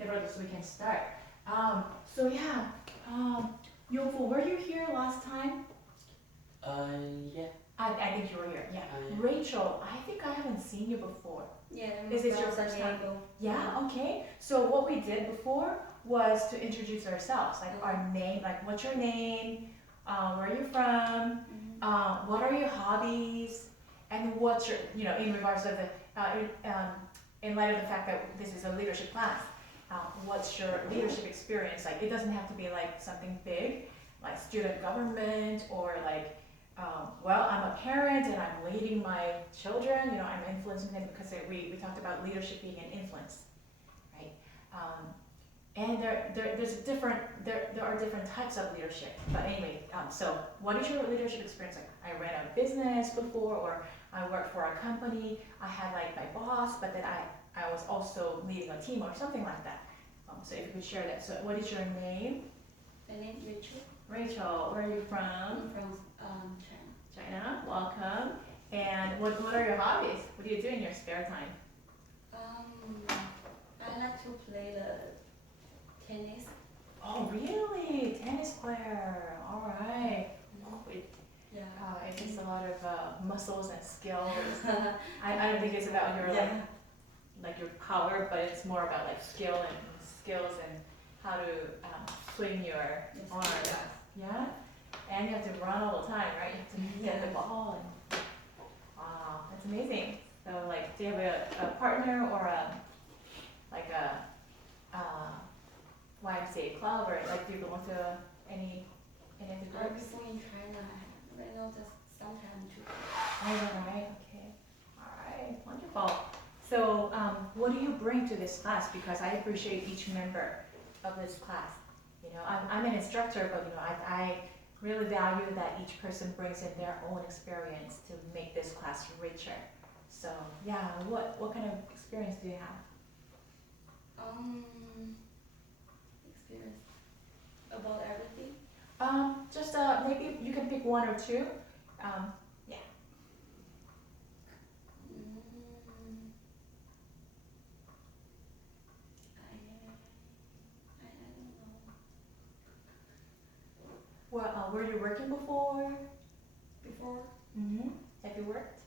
nevertheless, we can start. So yeah, Yofu, were you here last time? Yeah. I think you were here. Yeah. Yeah. Rachel, I think I haven't seen you before. Yeah. Is this your first time? Yeah. Okay. So what we did before was to introduce ourselves, like our name, like what's your name, where are you from, what are your hobbies, and what's your, in regards of the, in light of the fact that this is a leadership class, what's your leadership experience? Like, it doesn't have to be like something big, like student government or like, well, I'm a parent and I'm leading my children, I'm influencing them, because we talked about leadership being an influence, right? And there are different types of leadership. But anyway, so what is your leadership experience like? I ran a business before, or I worked for a company. I had like my boss, but then I was also leading a team or something like that. So if you could share that. So what is your name? My name is Rachel. Rachel, where are you from? I'm from China. China, welcome. And what are your hobbies? What do you do in your spare time? I like to play the tennis. Oh, really? Tennis player. All right. Yeah. It takes a lot of muscles and skills. I don't think it's about your like your power, but it's more about like skills and how to swing your arm. Yeah. And you have to run all the time, right? You have to get the ball. And, that's amazing. So, like, do you have a partner or a YMCA club, or like do you belong to any of the groups? Before in China, right now just sometime too. Oh, right. Okay. All right. Wonderful. So, what do you bring to this class? Because I appreciate each member of this class. I'm an instructor, but I really value that each person brings in their own experience to make this class richer. So, yeah, what kind of experience do you have? Experience about everything. Just maybe you can pick one or two. Yeah. I don't know. Well, were you working before? Before? Have you worked?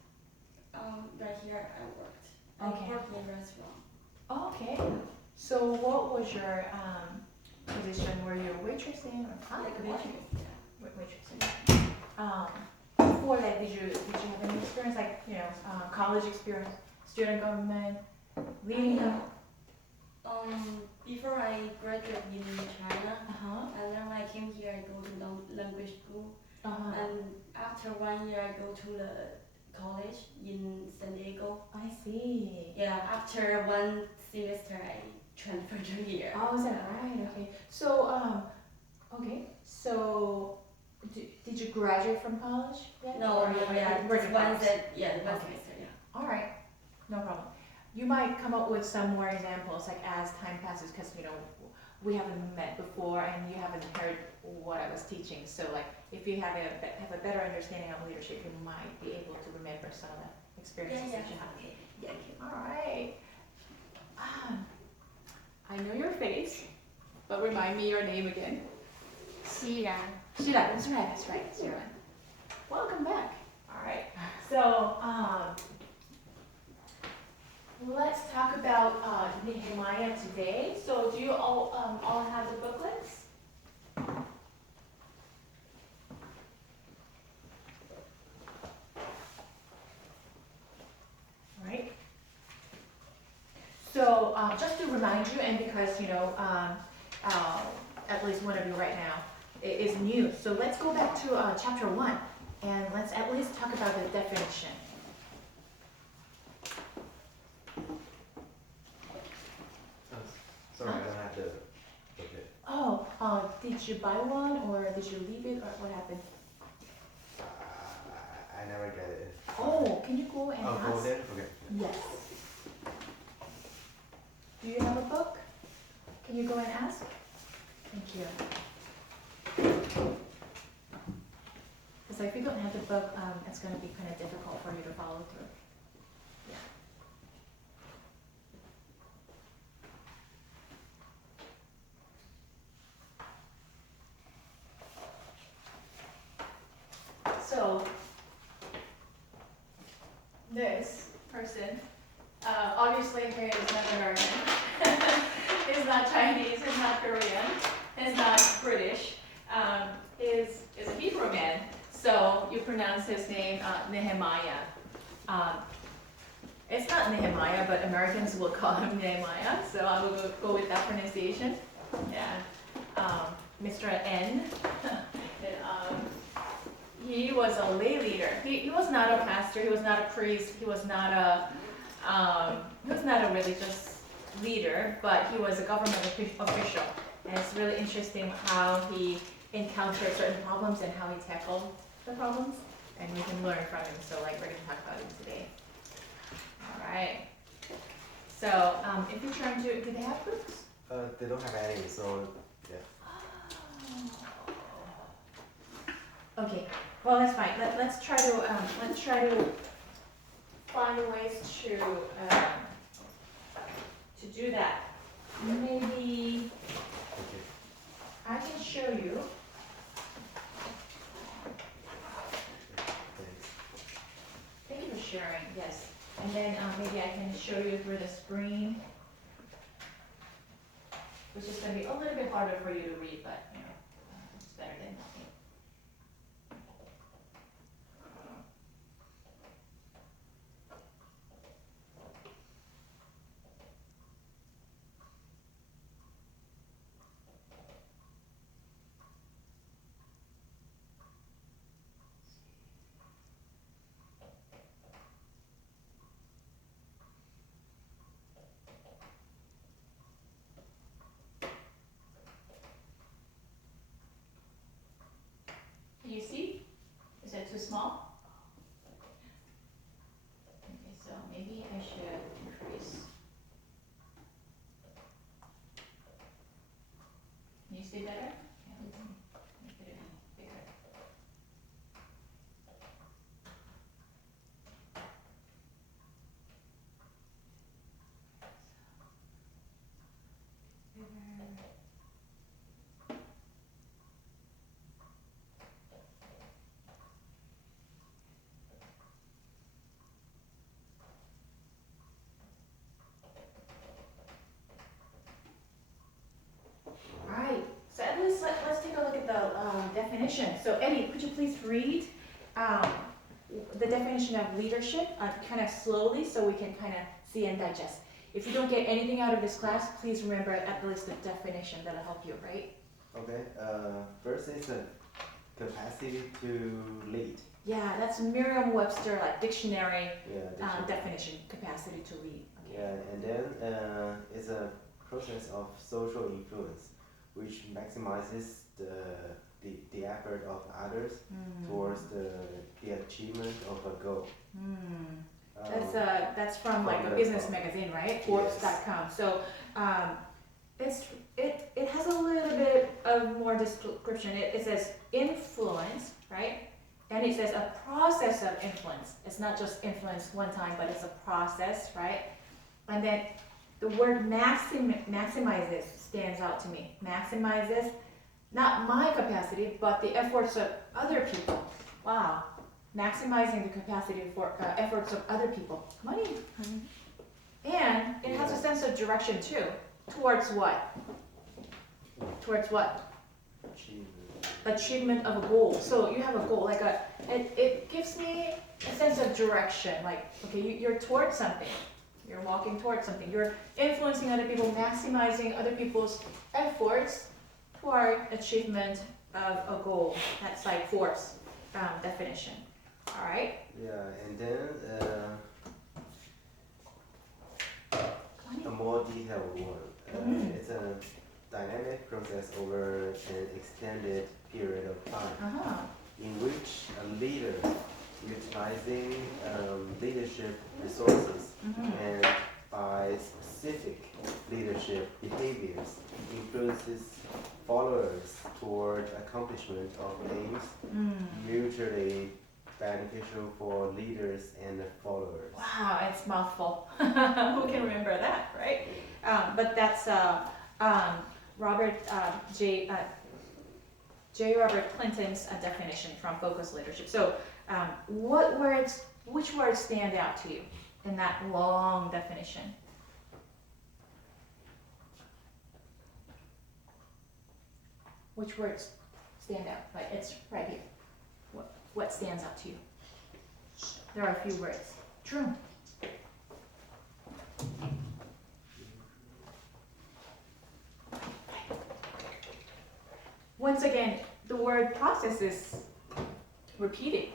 Right here I worked. Okay. I worked in a restaurant. Okay. So what was your position? Were you waitressing or Like a waitress? Yeah. Waitressing. Before that, did you have any experience, like college experience, student government, leading? Before I graduated in China, Uh-huh. and then when I came here, I go to language school. Uh-huh. And after 1 year, I go to the college in San Diego. I see. Yeah, after one semester, I transferred to here. Oh, is that right? Okay. So, okay. So, did you graduate from college yet? No, yeah. one semester, yeah. All right. No problem. You might come up with some more examples, like as time passes, because we haven't met before, and you haven't heard what I was teaching. So, like, if you have a better understanding of leadership, you might be able to remember some of the experiences that you have. Yeah. All right. I know your face, but remind me your name again. Xiran. Shiran, that's right, Shiran. Welcome back. All right. So, let's talk about Nehemiah today. So, do you all have the booklets? Right. So, just to remind you, and because at least one of you right now is new, so let's go back to chapter 1, and let's at least talk about the definition. Sorry, I don't have the booklet. Oh, did you buy one, or did you leave it, or what happened? I never get it. Oh, can you go and ask? Oh, go there? Okay. Yes. Do you have a book? Can you go and ask? Thank you. Because if you don't have the book, it's going to be kind of difficult for you to follow through. Yeah. this person, obviously he is not American, he's not Chinese, he's not Korean, he's not British, he's a Hebrew man, so you pronounce his name Nehemiah. It's not Nehemiah, but Americans will call him Nehemiah, so I will go with that pronunciation. Yeah, Mr. N. He was a lay leader. He was not a pastor. He was not a priest. He was not a religious leader, but he was a government official. And it's really interesting how he encountered certain problems and how he tackled the problems, and we can learn from him. So, like, we're going to talk about him today. All right. So, if you turn to, do they have books? They don't have any, so yeah. Okay. Well, that's fine. Let's try to find ways to do that. Maybe Okay. I can show you. Thanks. Thank you for sharing. Yes. And then maybe I can show you through the screen, which is going to be a little bit harder for you to read, but you know, it's better than nothing. Can you see? Is that too small? Okay, so maybe I should increase. Can you see better? Yeah, let's make it bigger. Bigger. Alright, so at least let's take a look at the definition. So Eddie, could you please read the definition of leadership kind of slowly so we can kind of see and digest. If you don't get anything out of this class, please remember at least the definition. That'll help you, right? Okay. First is a capacity to lead. Yeah, that's Merriam-Webster like dictionary Yeah. definition, capacity to lead. Okay. Yeah, and then it's a process of social influence, which maximizes the effort of others towards the achievement of a goal. That's from like a business magazine, right? Forbes.com. So it has a little bit of more description. It says influence, right? And it says a process of influence. It's not just influence one time, but it's a process, right? And then the word maximizes stands out to me. Maximizes not my capacity, but the efforts of other people. Wow. Maximizing the capacity for efforts of other people. Come on in. And it has a sense of direction too. Towards what? Towards what? Achievement of a goal. So you have a goal, like it gives me a sense of direction. Like, okay, you're towards something. You're walking towards something. You're influencing other people, maximizing other people's efforts toward achievement of a goal. That's like Forbes definition. All right. Yeah, and then a more detailed one. It's a dynamic process over an extended period of time, in which a leader utilizing leadership resources and by specific leadership behaviors influences followers toward accomplishment of aims mutually beneficial for leaders and followers. Wow, it's mouthful. Who can remember that, right? But that's Robert J. Robert Clinton's definition from Focus Leadership. So, what words which words stand out to you in that long definition? Which words stand out? Like it's right here. What stands out to you? There are a few words. True. Once again, the word process is repeated,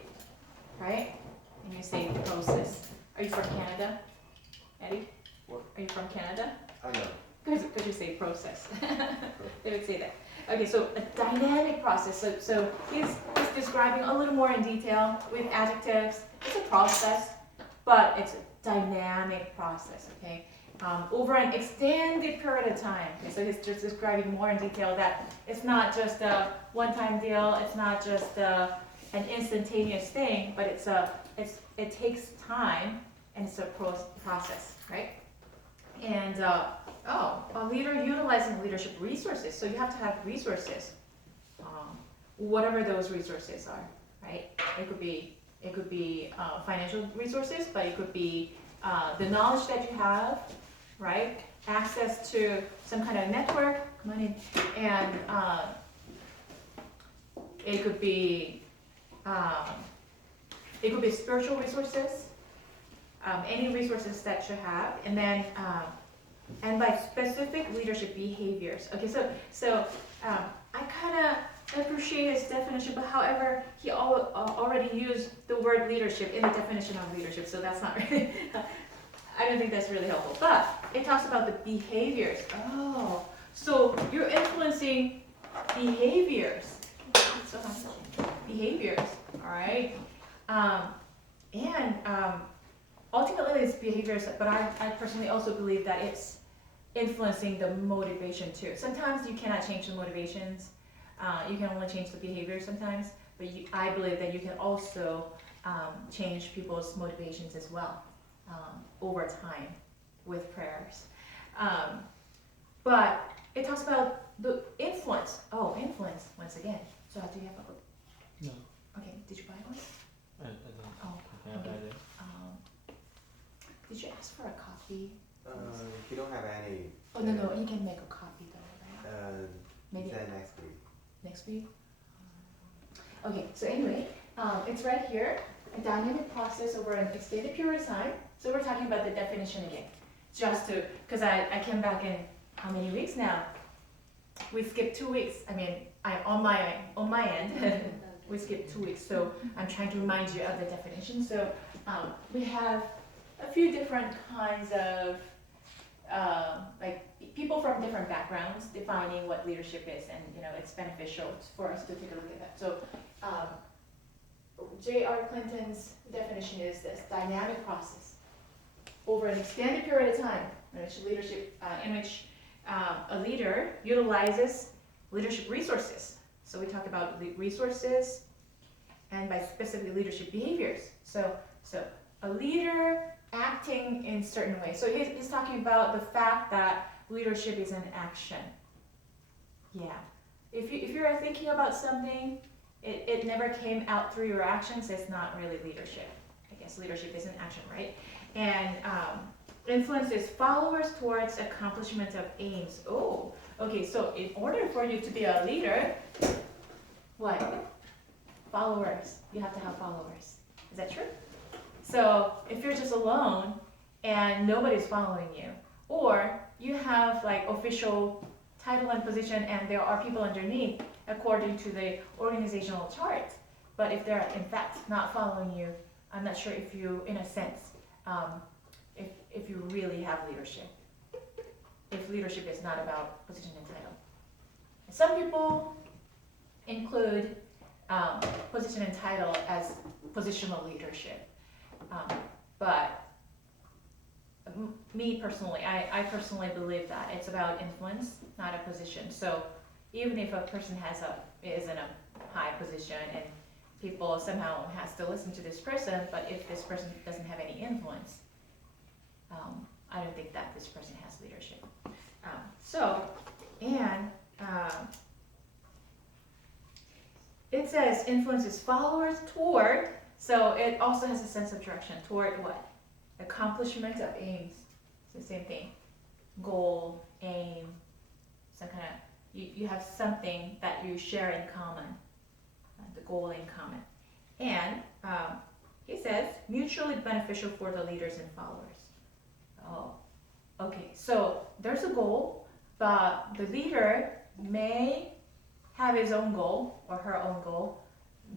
right? And you say process. Are you from Canada, Eddie? What? Are you from Canada? I know. Because you say process. They would say that. Okay, so a dynamic process. So he's describing a little more in detail with adjectives. It's a process, but it's a dynamic process, okay? Over an extended period of time. Okay, so he's just describing more in detail that it's not just a one-time deal. It's not just an instantaneous thing, but it takes time and it's a process, right? And a leader utilizing leadership resources. So you have to have resources, whatever those resources are, right? It could be financial resources, but it could be the knowledge that you have, right? Access to some kind of network. Come on in. And it could be spiritual resources. Any resources that you have, and then and by specific leadership behaviors. Okay, so I kind of appreciate his definition, but however, he already used the word leadership in the definition of leadership, so that's not really. I don't think that's really helpful. But it talks about the behaviors. Oh, so you're influencing behaviors. So behaviors, all right, and. Ultimately, it's behaviors, but I personally also believe that it's influencing the motivation too. Sometimes you cannot change the motivations. You can only change the behavior sometimes, but I believe that you can also change people's motivations as well over time with prayers. But it talks about the influence. Oh, influence, once again. So do you have a book? No. Okay, did you buy one? I don't. Oh, Can I buy okay. it? Did you ask for a copy? You don't have any. Oh, no, you can make a copy though, right? Maybe Then next week. next week? Okay, so anyway, it's right here, a dynamic process over an extended period of time. So we're talking about the definition again. Just to, because I came back in how many weeks now? We skipped 2 weeks. I mean, on my end, we skipped 2 weeks. So I'm trying to remind you of the definition. So we have a few different kinds of like people from different backgrounds defining what leadership is, and it's beneficial for us to take a look at that. So J.R. Clinton's definition is this: dynamic process over an extended period of time in which a leader utilizes leadership resources. So we talk about resources and by specific leadership behaviors. So a leader acting in certain ways. So he's talking about the fact that leadership is an action. Yeah. If you're thinking about something, it never came out through your actions, it's not really leadership. I guess leadership is an action, right? And influences followers towards accomplishment of aims. Oh, okay, so in order for you to be a leader, what? Followers. You have to have followers. Is that true? So if you're just alone and nobody's following you, or you have like official title and position and there are people underneath according to the organizational chart, but if they're in fact not following you, I'm not sure if you, in a sense, if you really have leadership. If leadership is not about position and title. Some people include position and title as positional leadership. But me personally, I personally believe that it's about influence, not a position. So even if a person is in a high position and people somehow has to listen to this person, but if this person doesn't have any influence, I don't think that this person has leadership. It says influences followers toward So it also has a sense of direction toward what? Accomplishment of aims. It's the same thing. Goal, aim. So kind of, you have something that you share in common. The goal in common. And he says, mutually beneficial for the leaders and followers. Oh, okay. So there's a goal, but the leader may have his own goal or her own goal,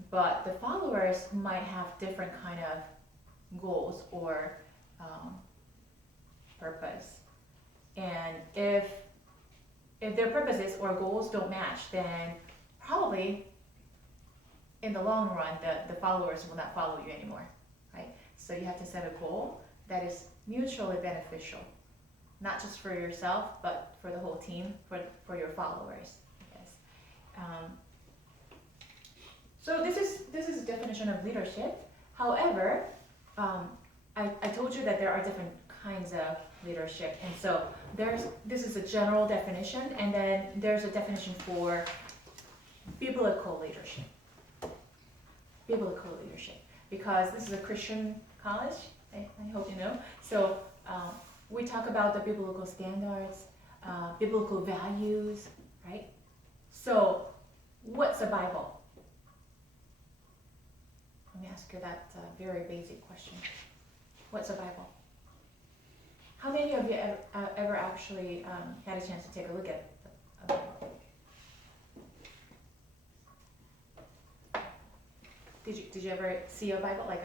but the followers might have different kind of goals or purpose. And if their purposes or goals don't match, then probably in the long run, the followers will not follow you anymore, right? So you have to set a goal that is mutually beneficial, not just for yourself, but for the whole team, for your followers, I guess. So this is a definition of leadership. However, I told you that there are different kinds of leadership, and so this is a general definition, and then there's a definition for biblical leadership. Biblical leadership, because this is a Christian college, I hope you know. So we talk about the biblical standards, biblical values, right? So what's the Bible? Let me ask you that very basic question. What's the Bible? How many of you ever actually had a chance to take a look at a Bible? Did you ever see a Bible like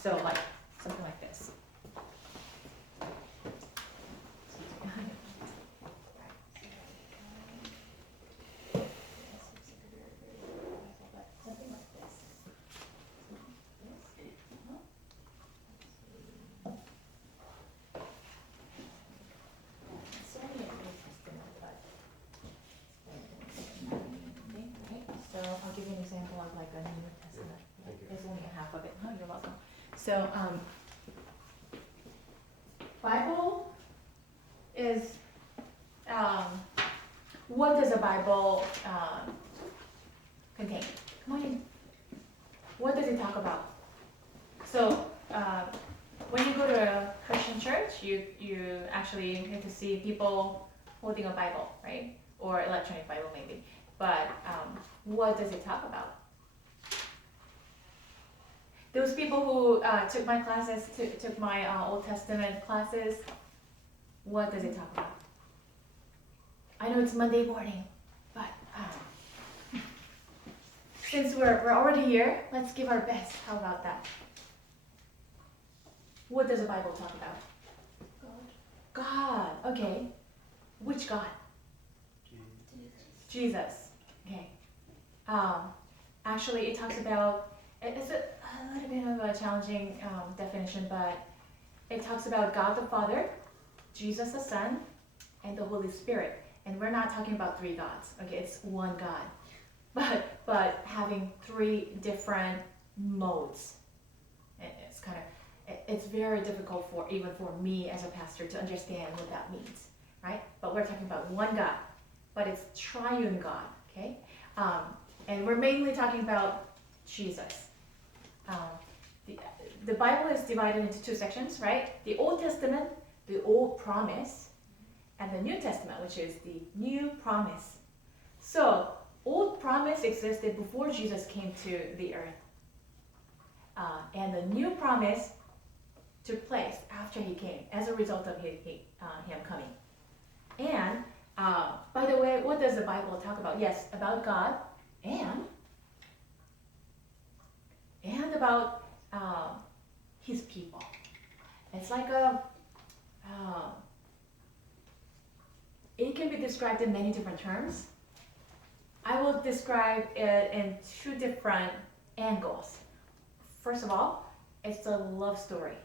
so like something like this? Something like this. It's only a New Testament, but right? So I'll give you an example of like a New Testament. Thank you. There's only half of it. Oh, you're welcome. So Bible is what does a Bible contain? Come on in. What does it talk about? So when you go to a Christian church, you actually get to see people holding a Bible, right? Or electronic Bible maybe. But what does it talk about? Those people who took my classes, took my Old Testament classes, what does it talk about? I know it's Monday morning, but since we're already here, let's give our best. How about that? What does the Bible talk about? God. God, okay. Which God? Jesus. Okay. Actually, it talks about, it's a little bit of a challenging definition, but it talks about God the Father, Jesus the Son, and the Holy Spirit. And we're not talking about three gods, okay? It's one God, but having three different modes. It's kind of, it's very difficult even for me as a pastor to understand what that means, right? But we're talking about one God, but it's triune God, okay? And we're mainly talking about Jesus. The Bible is divided into two sections, right? The Old Testament, the Old Promise, and the New Testament, which is the New Promise. So, Old Promise existed before Jesus came to the earth. And the New Promise took place after he came, as a result of him coming. And, by the way, what does the Bible talk about? Yes, about God, and about his people. It's like it can be described in many different terms. I will describe it in two different angles. First of all, it's a love story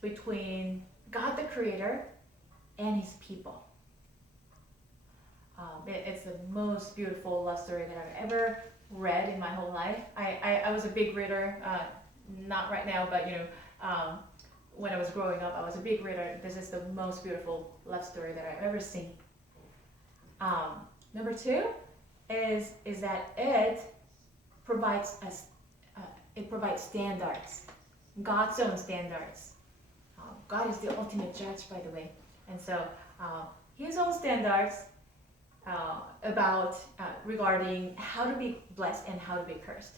between God the Creator and his people. It's the most beautiful love story that I've ever read in my whole life. I was a big reader, not right now, but when I was growing up, I was a big reader. This is the most beautiful love story that I've ever seen. Number two is that it provides us, it provides standards, God's own standards. God is the ultimate judge, by the way, and so His own standards about regarding how to be blessed and how to be cursed.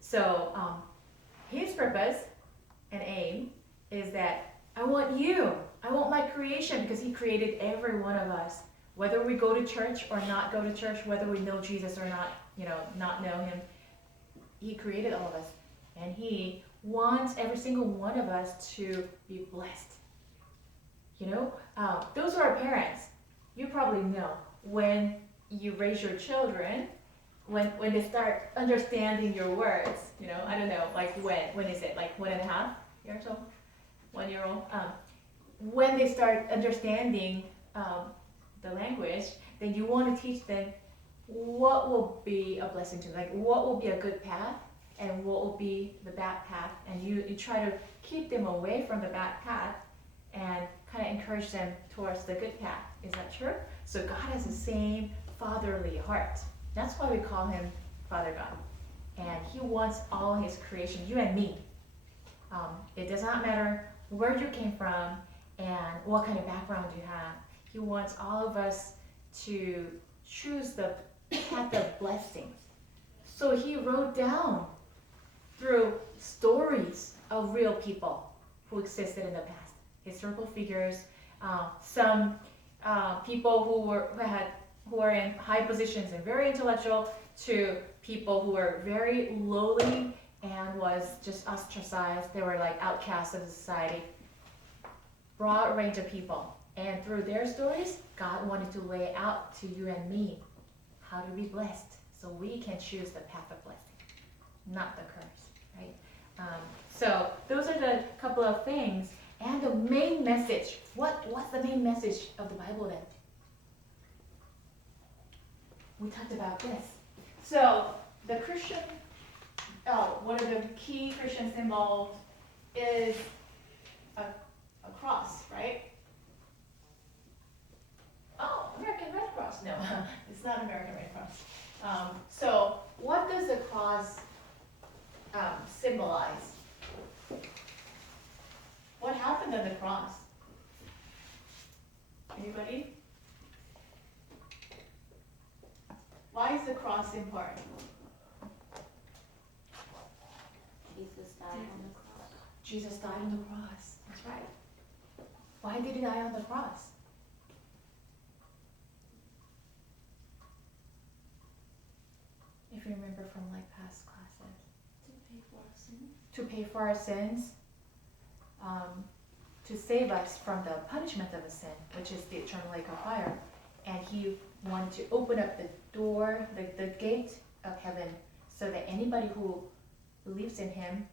So His purpose and aim is that I want my creation, because He created every one of us, whether we go to church or not go to church, whether we know Jesus or not, not know Him. He created all of us, and He wants every single one of us to be blessed. Those who are parents, you probably know when you raise your children, when they start understanding your words, I don't know, like when is it, like 1.5 years old, 1 year old, when they start understanding the language, then you want to teach them what will be a blessing to them, like what will be a good path and what will be the bad path, and you try to keep them away from the bad path and kind of encourage them towards the good path. Is that true? So God has the same fatherly heart. That's why we call Him Father God. And He wants all His creation, you and me. It does not matter where you came from and what kind of background you have. He wants all of us to choose the path of blessings. So He wrote down through stories of real people who existed in the past, historical figures, some people who are in high positions and very intellectual, to people who were very lowly and was just ostracized. They were like outcasts of society. Broad range of people. And through their stories, God wanted to lay out to you and me how to be blessed, so we can choose the path of blessing, not the curse, right? So those are the couple of things. And the main message, what's the main message of the Bible then? We talked about this. So the Christian, one of the key Christian symbols is a cross, right? Oh, American Red Cross. No, it's not American Red Cross. So what does the cross symbolize? What happened on the cross? Anybody? Why is the cross important? Jesus died on the cross. Jesus died on the cross. That's right. Why did He die on the cross? If you remember from like past classes. To pay for our sin. To pay for our sins. To save us from the punishment of a sin, which is the eternal lake of fire. And He wanted to open up the door, the gate of heaven, so that anybody who believes in Him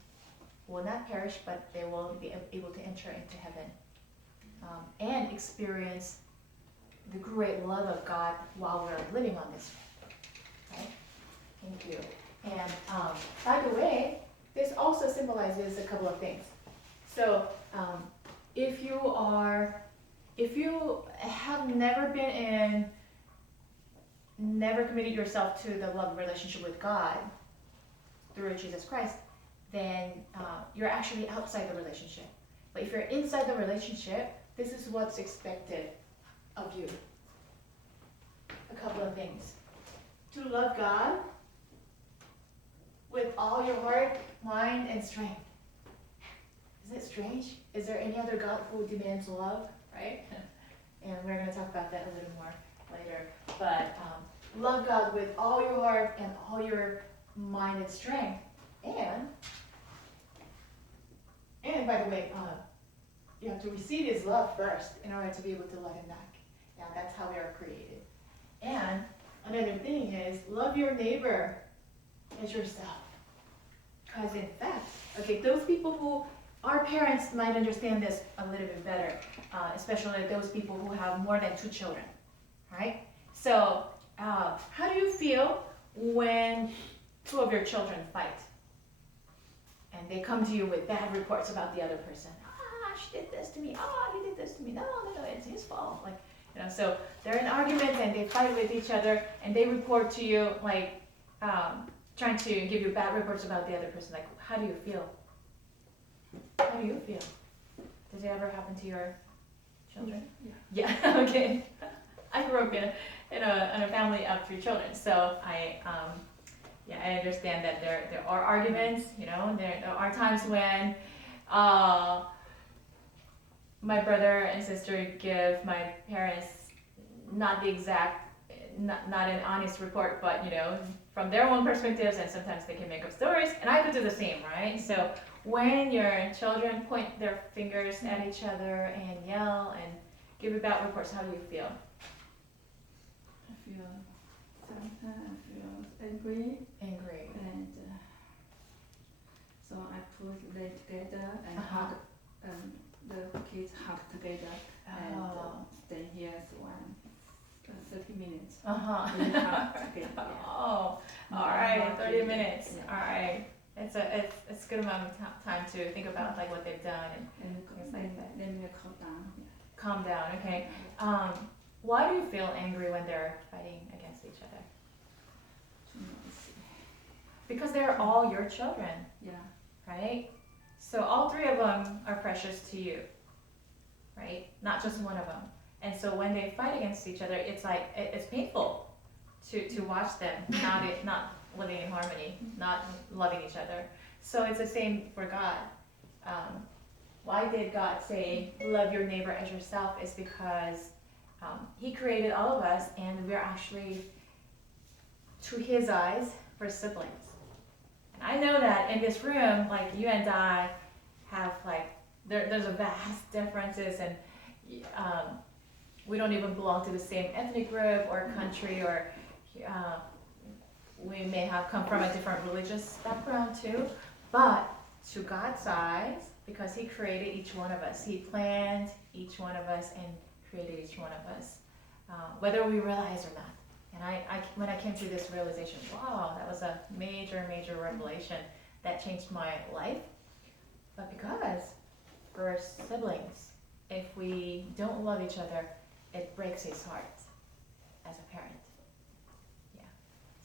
will not perish, but they will be able to enter into heaven and experience the great love of God while we're living on this earth. Right? Thank you. And by the way, this also symbolizes a couple of things. So if you have never committed yourself to the love relationship with God through Jesus Christ, then you're actually outside the relationship. But if you're inside the relationship, this is what's expected of you. A couple of things. To love God with all your heart, mind, and strength. Isn't it strange? Is there any other God who demands love, right? And we're going to talk about that a little more later. But love God with all your heart and all your mind and strength. And by the way, you have to receive His love first in order to be able to love Him back. Yeah, that's how we are created. And another thing is, love your neighbor as yourself. Because in fact, okay, those people who, our parents might understand this a little bit better, especially those people who have more than 2 children, right? So, how do you feel when 2 of your children fight? And they come to you with bad reports about the other person. She did this to me. He did this to me. No, it's his fault. Like, so they're in arguments and they fight with each other and they report to you like, trying to give you bad reports about the other person, like how do you feel? How do you feel? Does it ever happen to your children? Yeah. Yeah. Okay. I grew up in a family of 3 children, so I understand that there are arguments. You know, there are times when my brother and sister give my parents not the exact, not an honest report, but you know, from their own perspectives, and sometimes they can make up stories, and I could do the same, right? So when your children point their fingers at each other and yell and give bad reports, how do you feel? I feel sometimes I feel angry, Angry. and so I put them together and hug, the kids hug together and stay here as one 30 minutes. We hug together. Oh, all right, 30 minutes. All right. It's a good amount of time to think about like what they've done and things like that. Then we calm down. Calm down, okay. Why do you feel angry when they're fighting against each other? Because they're all your children, Yeah. right? So all 3 of them are precious to you, right? Not just one of them. And so when they fight against each other, it's like it's painful to watch them not living in harmony, not loving each other. So it's the same for God. Why did God say, love your neighbor as yourself? Is because He created all of us, and we're actually, to His eyes, we're siblings. And I know that in this room, like you and I have like, there's a vast differences, and we don't even belong to the same ethnic group or country, or we may have come from a different religious background too, but to God's eyes, because He created each one of us, He planned each one of us and created each one of us, whether we realize or not. And when I came to this realization, wow, that was a major, major revelation that changed my life. But because we're siblings, if we don't love each other, it breaks His heart as a parent. Yeah.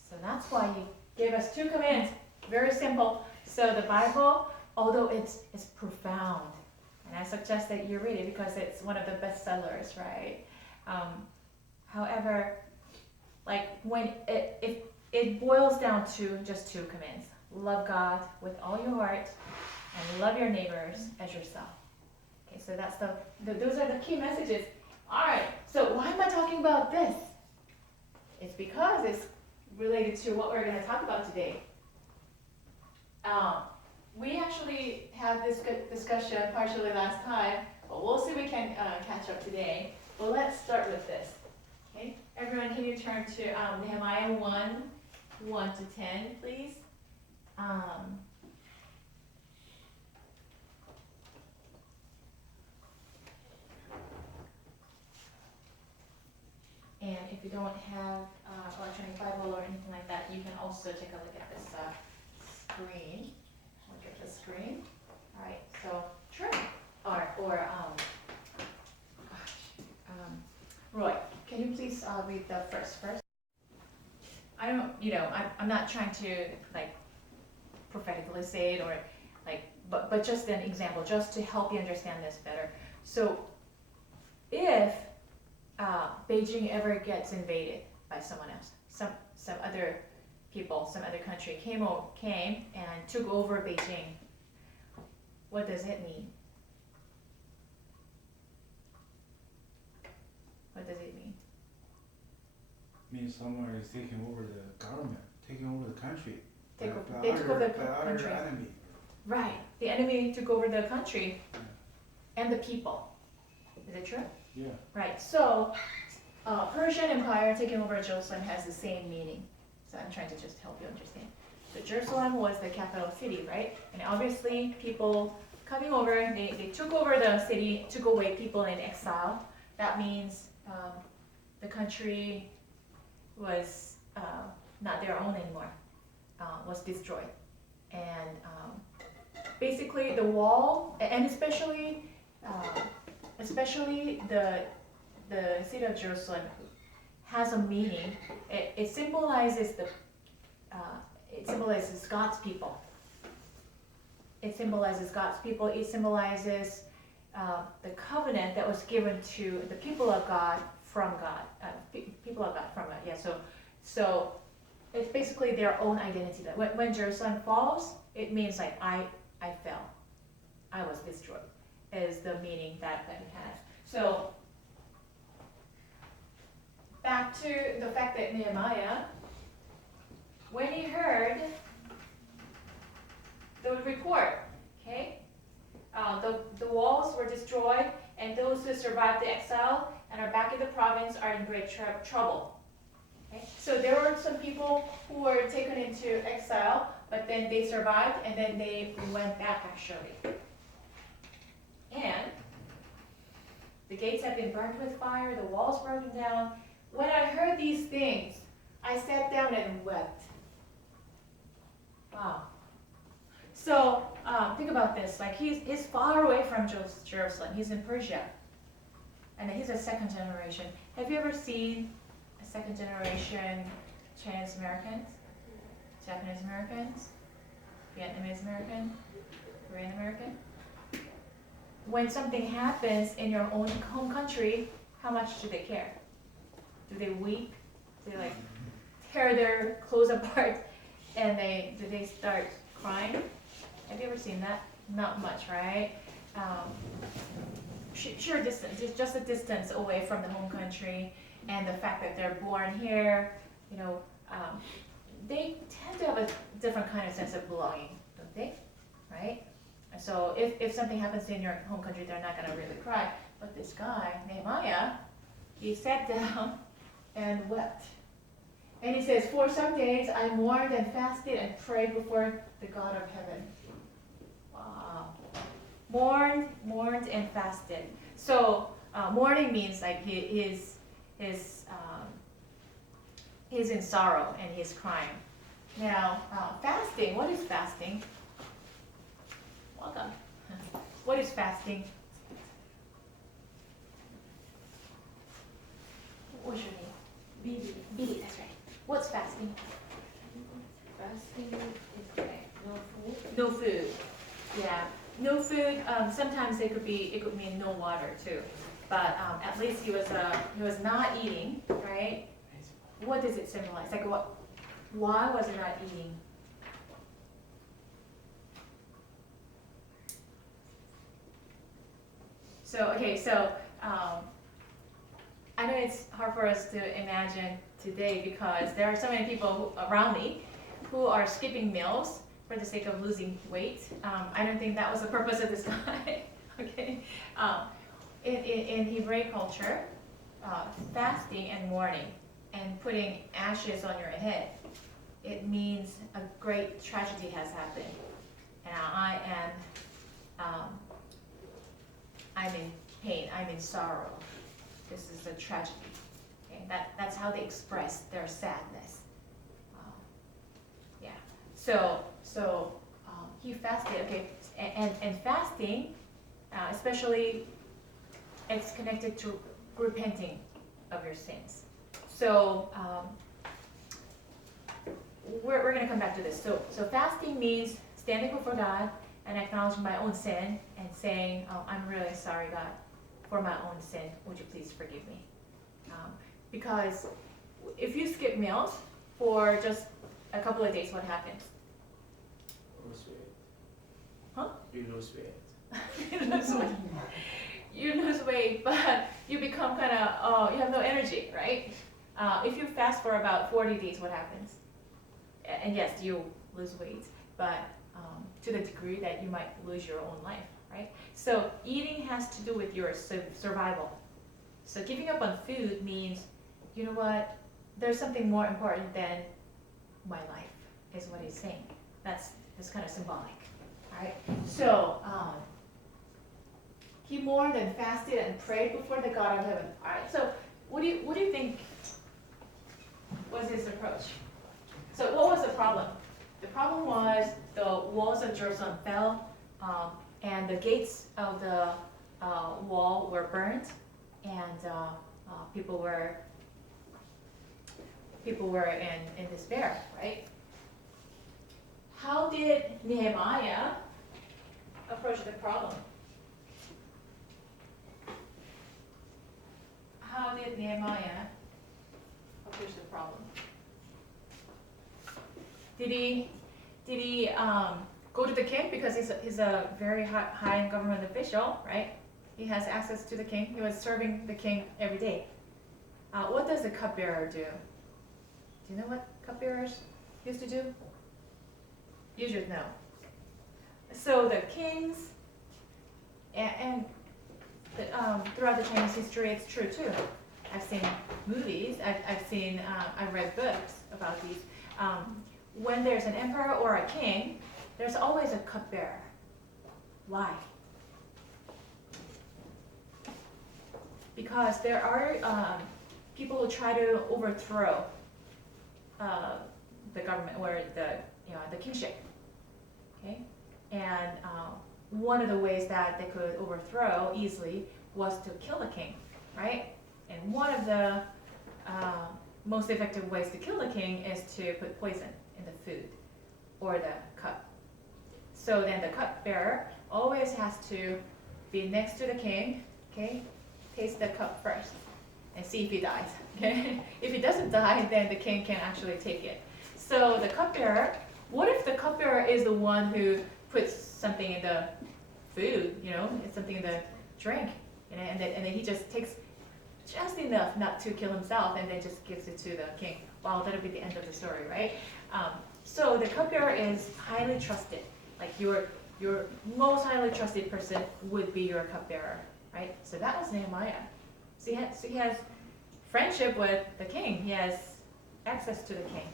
So that's why He gave us 2 commands, very simple. So the Bible, although it's profound, and I suggest that you read it because it's one of the bestsellers, right? However, like when it boils down to just 2 commands: love God with all your heart, and love your neighbors as yourself. Okay, so that's those are the key messages. All right. So why am I talking about this? It's because it's related to what we're going to talk about today. We actually had this good discussion partially last time, but we'll see if we can catch up today. Well, let's start with this. Okay, everyone, can you turn to Nehemiah 1:1 to 10, please? And if you don't have electronic Bible or anything like that, you can also take a look at this screen. Look at the screen. All right, so Trey, Roy, can you please read the first verse? I don't, I'm not trying to like prophetically say it or like, but just an example, just to help you understand this better. So if Beijing ever gets invaded by someone else, some other people, some other country came and took over Beijing, what does it mean? What does it mean? Means someone is taking over the government, taking over the country. They took over the country. Enemy. Right. The enemy took over the country and the people. Is it true? Yeah. Right. So, Persian Empire taking over Jerusalem has the same meaning. So I'm trying to just help you understand. So Jerusalem was the capital city, right? And obviously people coming over, they took over the city, took away people in exile. That means the country was not their own anymore, was destroyed. And basically the wall, and especially the city of Jerusalem has a meaning. It symbolizes symbolizes God's people. It symbolizes God's people. It symbolizes the covenant that was given to the people of God from God. People of God from God. Yeah. So it's basically their own identity. That when Jerusalem falls, it means like I fell, I was destroyed, is the meaning that it has. So back to the fact that Nehemiah, when he heard the report, okay, the walls were destroyed, and those who survived the exile and are back in the province are in great trouble. Okay? So there were some people who were taken into exile, but then they survived, and then they went back actually. And the gates have been burned with fire, the walls broken down. When I heard these things, I sat down and wept. Wow. So think about this. Like he's far away from Jerusalem. He's in Persia, and he's a second generation. Have you ever seen a second generation Chinese Americans, Japanese Americans, Vietnamese American, Korean American? When something happens in your own home country, how much do they care? Do they weep? Do they like tear their clothes apart, and do they start crying? Have you ever seen that? Not much, right? Sure distance, just a distance away from the home country, and the fact that they're born here, they tend to have a different kind of sense of belonging, don't they? Right? So if something happens in your home country, they're not going to really cry. But this guy, Nehemiah, he sat down and wept. And he says, for some days I mourned and fasted and prayed before the God of heaven. Wow. Mourned and fasted. So mourning means like he's in sorrow and he's crying. Now, fasting, what is fasting? Welcome. What is fasting? What's your name? Bibi, that's right. What's fasting? Fasting is like no food. No food. Yeah. No food. Sometimes it could mean no water too. But at least he was not eating, right? What does it symbolize? Like what? Why was he not eating? So I know it's hard for us to imagine today because there are so many people around me who are skipping meals for the sake of losing weight. I don't think that was the purpose of this guy. Okay. In Hebraic culture, fasting and mourning and putting ashes on your head, it means a great tragedy has happened, and I'm in pain, I'm in sorrow. This is a tragedy. Okay? That's how they express their sadness. Yeah. So he fasted. Okay, and fasting, especially, it's connected to repenting of your sins. So we're going to come back to this. So fasting means standing before God and acknowledging my own sin and saying, I'm really sorry, God, for my own sin. Would you please forgive me? Because if you skip meals for just a couple of days, what happens? Lose weight. Huh? You lose weight. You lose weight. You lose weight, but you become kind of, you have no energy, right? If you fast for about 40 days, what happens? And yes, you lose weight, but to the degree that you might lose your own life, right? So eating has to do with your survival. So giving up on food means, you know what, there's something more important than my life, is what he's saying. That's kind of symbolic, right? So he mourned and fasted and prayed before the God of heaven. All right, so what do you think was his approach? So what was the problem? The problem was the walls of Jerusalem fell, and the gates of the wall were burned, and people were in despair, right? how did Nehemiah approach the problem? How did Nehemiah approach the problem? Did he go to the king because he's a very high government official, right? He has access to the king. He was serving the king every day. What does the cupbearer do? Do you know what cupbearers used to do? You should know. So the kings, and throughout the Chinese history, it's true too. I've seen movies. I've read books about these. When there's an emperor or a king, there's always a cupbearer. Why? Because there are people who try to overthrow the government or the kingship. Okay, and one of the ways that they could overthrow easily was to kill the king, right? And one of the most effective ways to kill the king is to put poison in the food or the cup. So then the cupbearer always has to be next to the king, okay? Taste the cup first and see if he dies, okay? If he doesn't die, then the king can actually take it. So the cupbearer, what if the cupbearer is the one who puts something in the food, it's something in the drink, and then he just takes just enough not to kill himself and then just gives it to the king. Wow, that'll be the end of the story, right? So the cupbearer is highly trusted. Like your most highly trusted person would be your cupbearer, right? So that was Nehemiah. So he has friendship with the king. He has access to the king.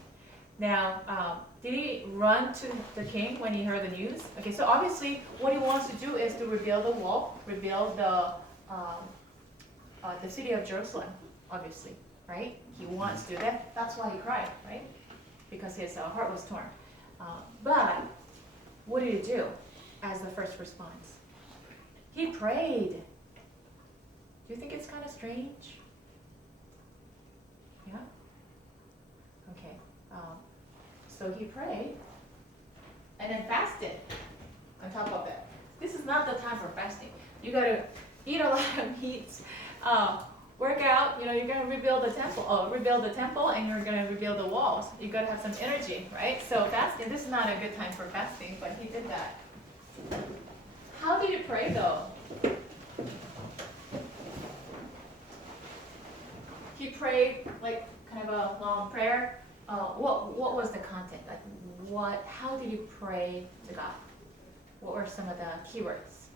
Now, did he run to the king when he heard the news? Okay, so obviously what he wants to do is to rebuild the wall, rebuild the city of Jerusalem, obviously, right? He wants to. That's why he cried, right? Because his heart was torn. But what did he do as the first response? He prayed. Do you think it's kind of strange? Yeah? Okay. So he prayed and then fasted on top of it. This is not the time for fasting. You got to eat a lot of meat, work out. You're going to rebuild the temple, and you're going to rebuild the walls. You got to have some energy, right? So fasting. This is not a good time for fasting, but he did that. How did he pray though? He prayed like kind of a long prayer. What was the content? Like how did you pray to God? What were some of the keywords?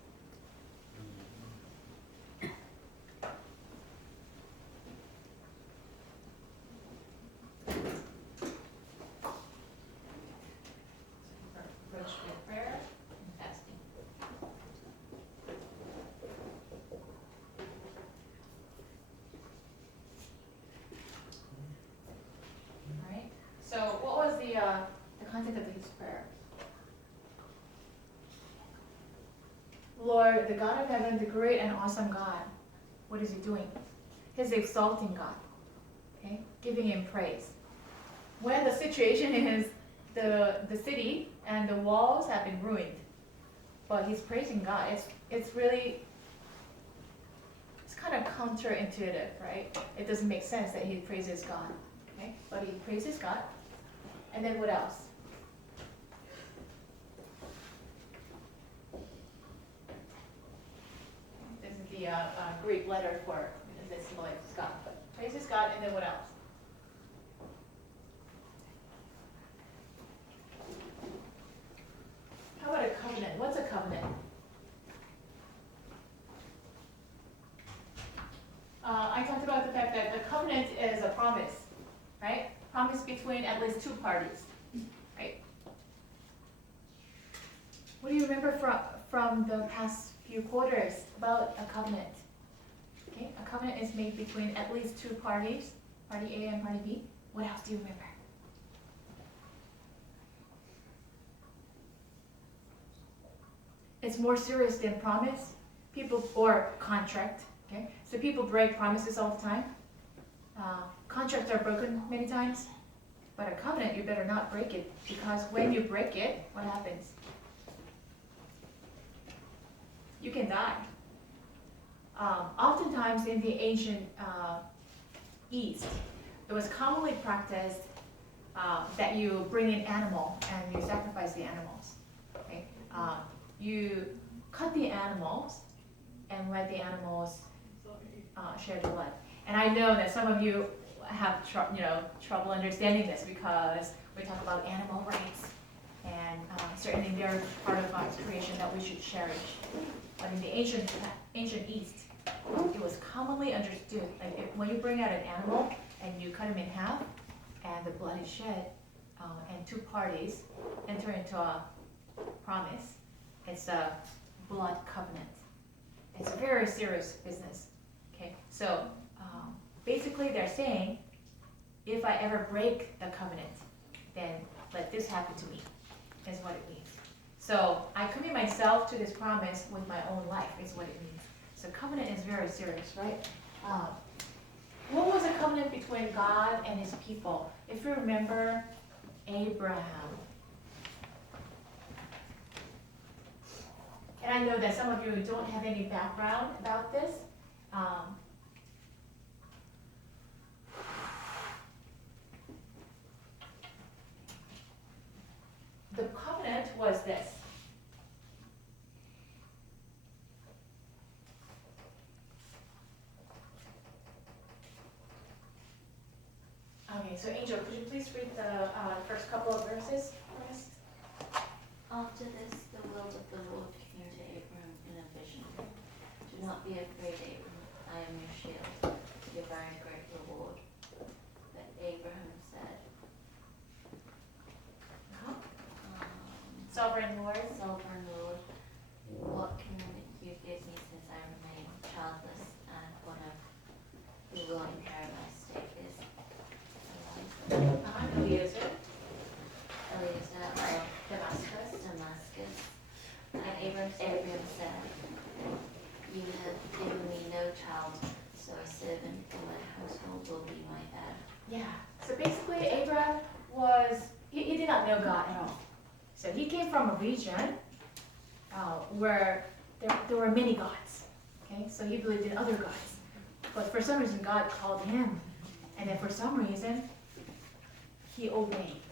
Approach with prayer and fasting. All right. So what was the content of his prayer? Lord, the God of heaven, the great and awesome God. What is he doing? He's exalting God. Okay? Giving him praise. When the situation is the city and the walls have been ruined, but he's praising God. It's kind of counterintuitive, right? It doesn't make sense that he praises God. Okay? But he praises God. And then what else? This is the Greek letter for this symbolizes God. But praises God, and then what else? How about a covenant? What's a covenant? I talked about the fact that a covenant is a promise, right? Promise between at least two parties, right? What do you remember from the past few quarters about a covenant? Okay, a covenant is made between at least two parties, party A and party B. What else do you remember? It's more serious than promise, or contract. Okay, so people break promises all the time. Contracts are broken many times. But a covenant, you better not break it, because when you break it, what happens? You can die. Oftentimes in the ancient East, it was commonly practiced that you bring an animal and you sacrifice the animals. Okay? You cut the animals and let the animals share the blood. And I know that some of you have trouble understanding this, because we talk about animal rights, and certainly they're part of God's creation that we should cherish. But in the ancient East, it was commonly understood, like when you bring out an animal and you cut him in half, and the blood is shed, and two parties enter into a promise, it's a blood covenant. It's a very serious business. Okay, so basically they're saying, if I ever break the covenant, then let this happen to me, is what it means. So I commit myself to this promise with my own life, is what it means. So covenant is very serious, right? What was a covenant between God and his people? If you remember, Abraham. And I know that some of you don't have any background about this. The covenant was this. Okay, so Angel, could you please read the first couple of verses for us? After this, the word of the Lord came to Abram in a vision. Do not be afraid, Abram. I am your shield, your very great reward. But Abraham said, Sovereign Lord. Sovereign Lord, what can you give me since I remain childless, and one of who will inherit my estate is Eliezer. Eliezer of Damascus. And Abram said, you have given me no child, so a servant in my household will be my heir. Yeah. So basically, Abraham he did not know God at all. So he came from a region where there were many gods. Okay, so he believed in other gods. But for some reason, God called him. And then for some reason, he obeyed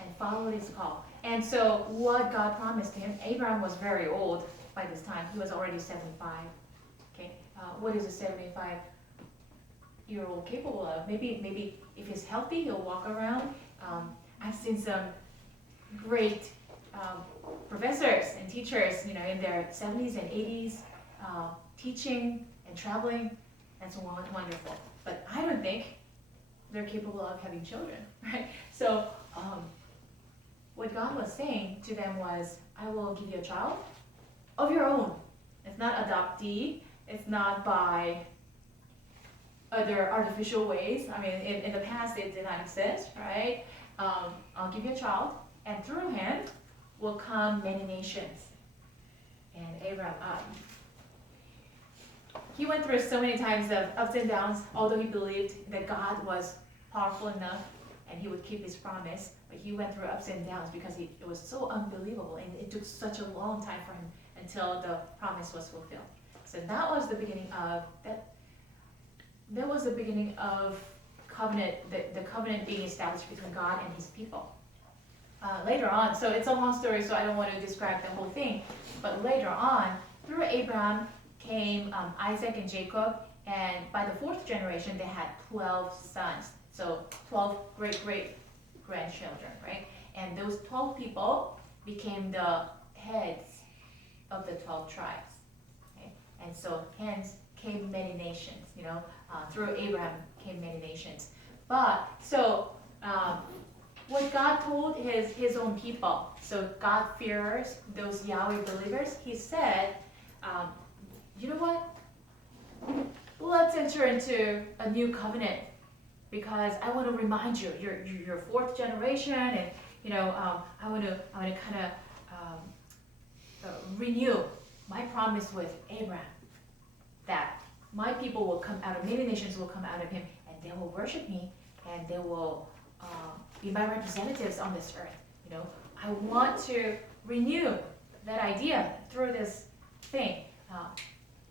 and followed his call. And so what God promised him, Abraham was very old by this time. He was already 75. Okay, what is a 75-year-old capable of? Maybe if he's healthy, he'll walk around. I've seen some great professors and teachers, in their 70s and 80s, teaching and traveling. That's wonderful. But I don't think they're capable of having children, right? So what God was saying to them was, I will give you a child of your own. It's not adoptee. It's not by other artificial ways. I mean, in the past, it did not exist, right? I'll give you a child, and through him will come many nations. And Abraham, he went through so many times of ups and downs, although he believed that God was powerful enough and he would keep his promise. But he went through ups and downs because it was so unbelievable, and it took such a long time for him until the promise was fulfilled. So that was the beginning of that. That was the beginning of covenant, the covenant being established between God and his people. Later on, so it's a long story, so I don't want to describe the whole thing, but later on, through Abraham came Isaac and Jacob, and by the fourth generation, they had 12 sons, so 12 great-great-grandchildren, right? And those 12 people became the heads of the 12 tribes, okay? And so hence came many nations, through Abraham came many nations. But, so, what God told his own people, so God-fearers, those Yahweh believers, he said, you know what? Let's enter into a new covenant, because I want to remind you, you're fourth generation, and I want to kind of renew my promise with Abraham, that my people will come out of, many nations will come out of him, and they will worship me, and they will be my representatives on this earth. You know, I want to renew that idea through this thing.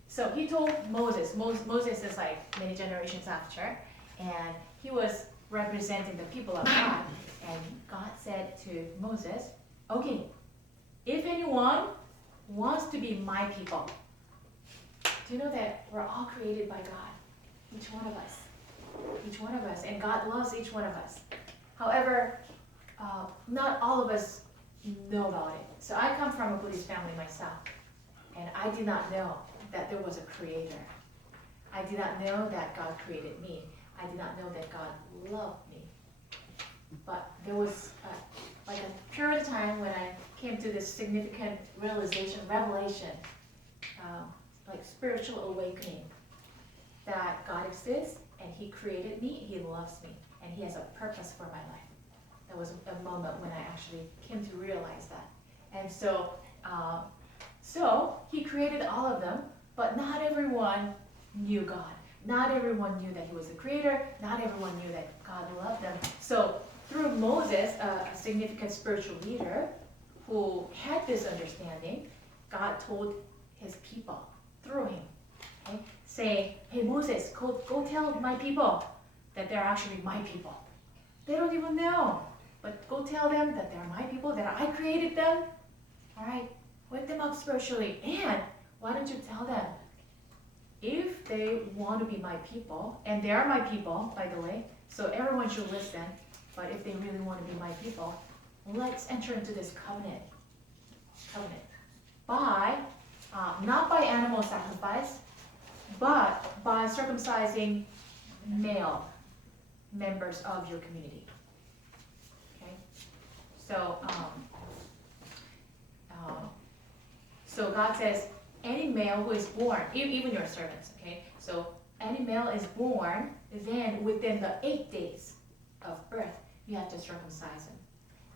So he told Moses. Moses is like many generations after, and he was representing the people of God. And God said to Moses, "Okay, if anyone wants to be my people," do you know that we're all created by God, each one of us, and God loves each one of us. However, not all of us know about it. So I come from a Buddhist family myself, and I did not know that there was a creator. I did not know that God created me. I did not know that God loved me. But there was like a period of time when I came to this significant revelation, like spiritual awakening, that God exists and He created me, He loves me, and He has a purpose for my life. That was a moment when I actually came to realize that. And so, He created all of them, but not everyone knew God. Not everyone knew that He was the creator. Not everyone knew that God loved them. So through Moses, a significant spiritual leader who had this understanding, God told His people through him, okay, saying, "Hey Moses, go tell my people that they're actually my people. They don't even know, but go tell them that they're my people, that I created them. All right, wake them up spiritually. And why don't you tell them, if they want to be my people, and they are my people, by the way, so everyone should listen, but if they really want to be my people, let's enter into this covenant by, not by animal sacrifice, but by circumcising male members of your community." Okay? So, so God says, any male who is born, even your servants, okay? So any male is born, then within the 8 days of birth, you have to circumcise him.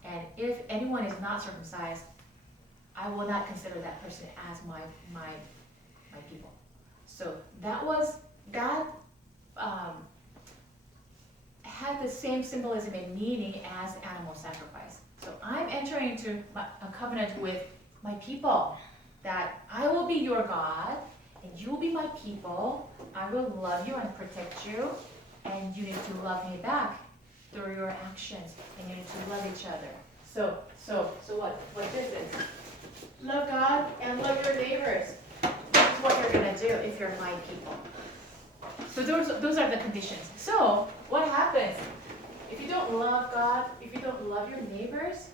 And if anyone is not circumcised, I will not consider that person as my people. So that had the same symbolism and meaning as animal sacrifice. So I'm entering into a covenant with my people, that I will be your God, and you will be my people. I will love you and protect you, and you need to love me back through your actions, and you need to love each other. So what this is? Love God and love your neighbors. This is what you're gonna do if you're my people. So those are the conditions. So what happens if you don't love God? If you don't love your neighbors,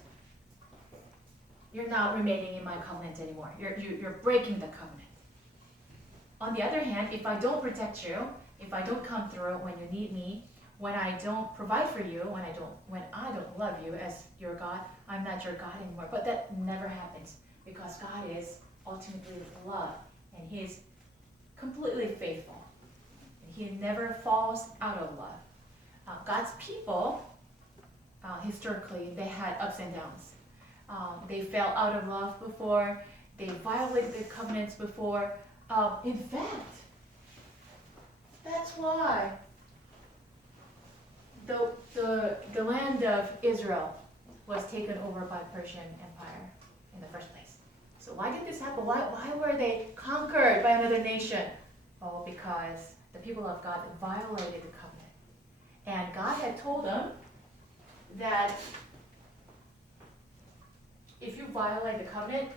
you're not remaining in my covenant anymore. You're breaking the covenant. On the other hand, if I don't protect you, if I don't come through when you need me, when I don't provide for you, when I don't love you as your God, I'm not your God anymore. But that never happens, because God is ultimately love, and He is completely faithful. And He never falls out of love. God's people, historically, they had ups and downs. They fell out of love before. They violated the covenants before. In fact, that's why the land of Israel was taken over by Persian Empire in the first place. So why did this happen? Why were they conquered by another nation? Oh, because the people of God violated the covenant. And God had told them that if you violate the covenant,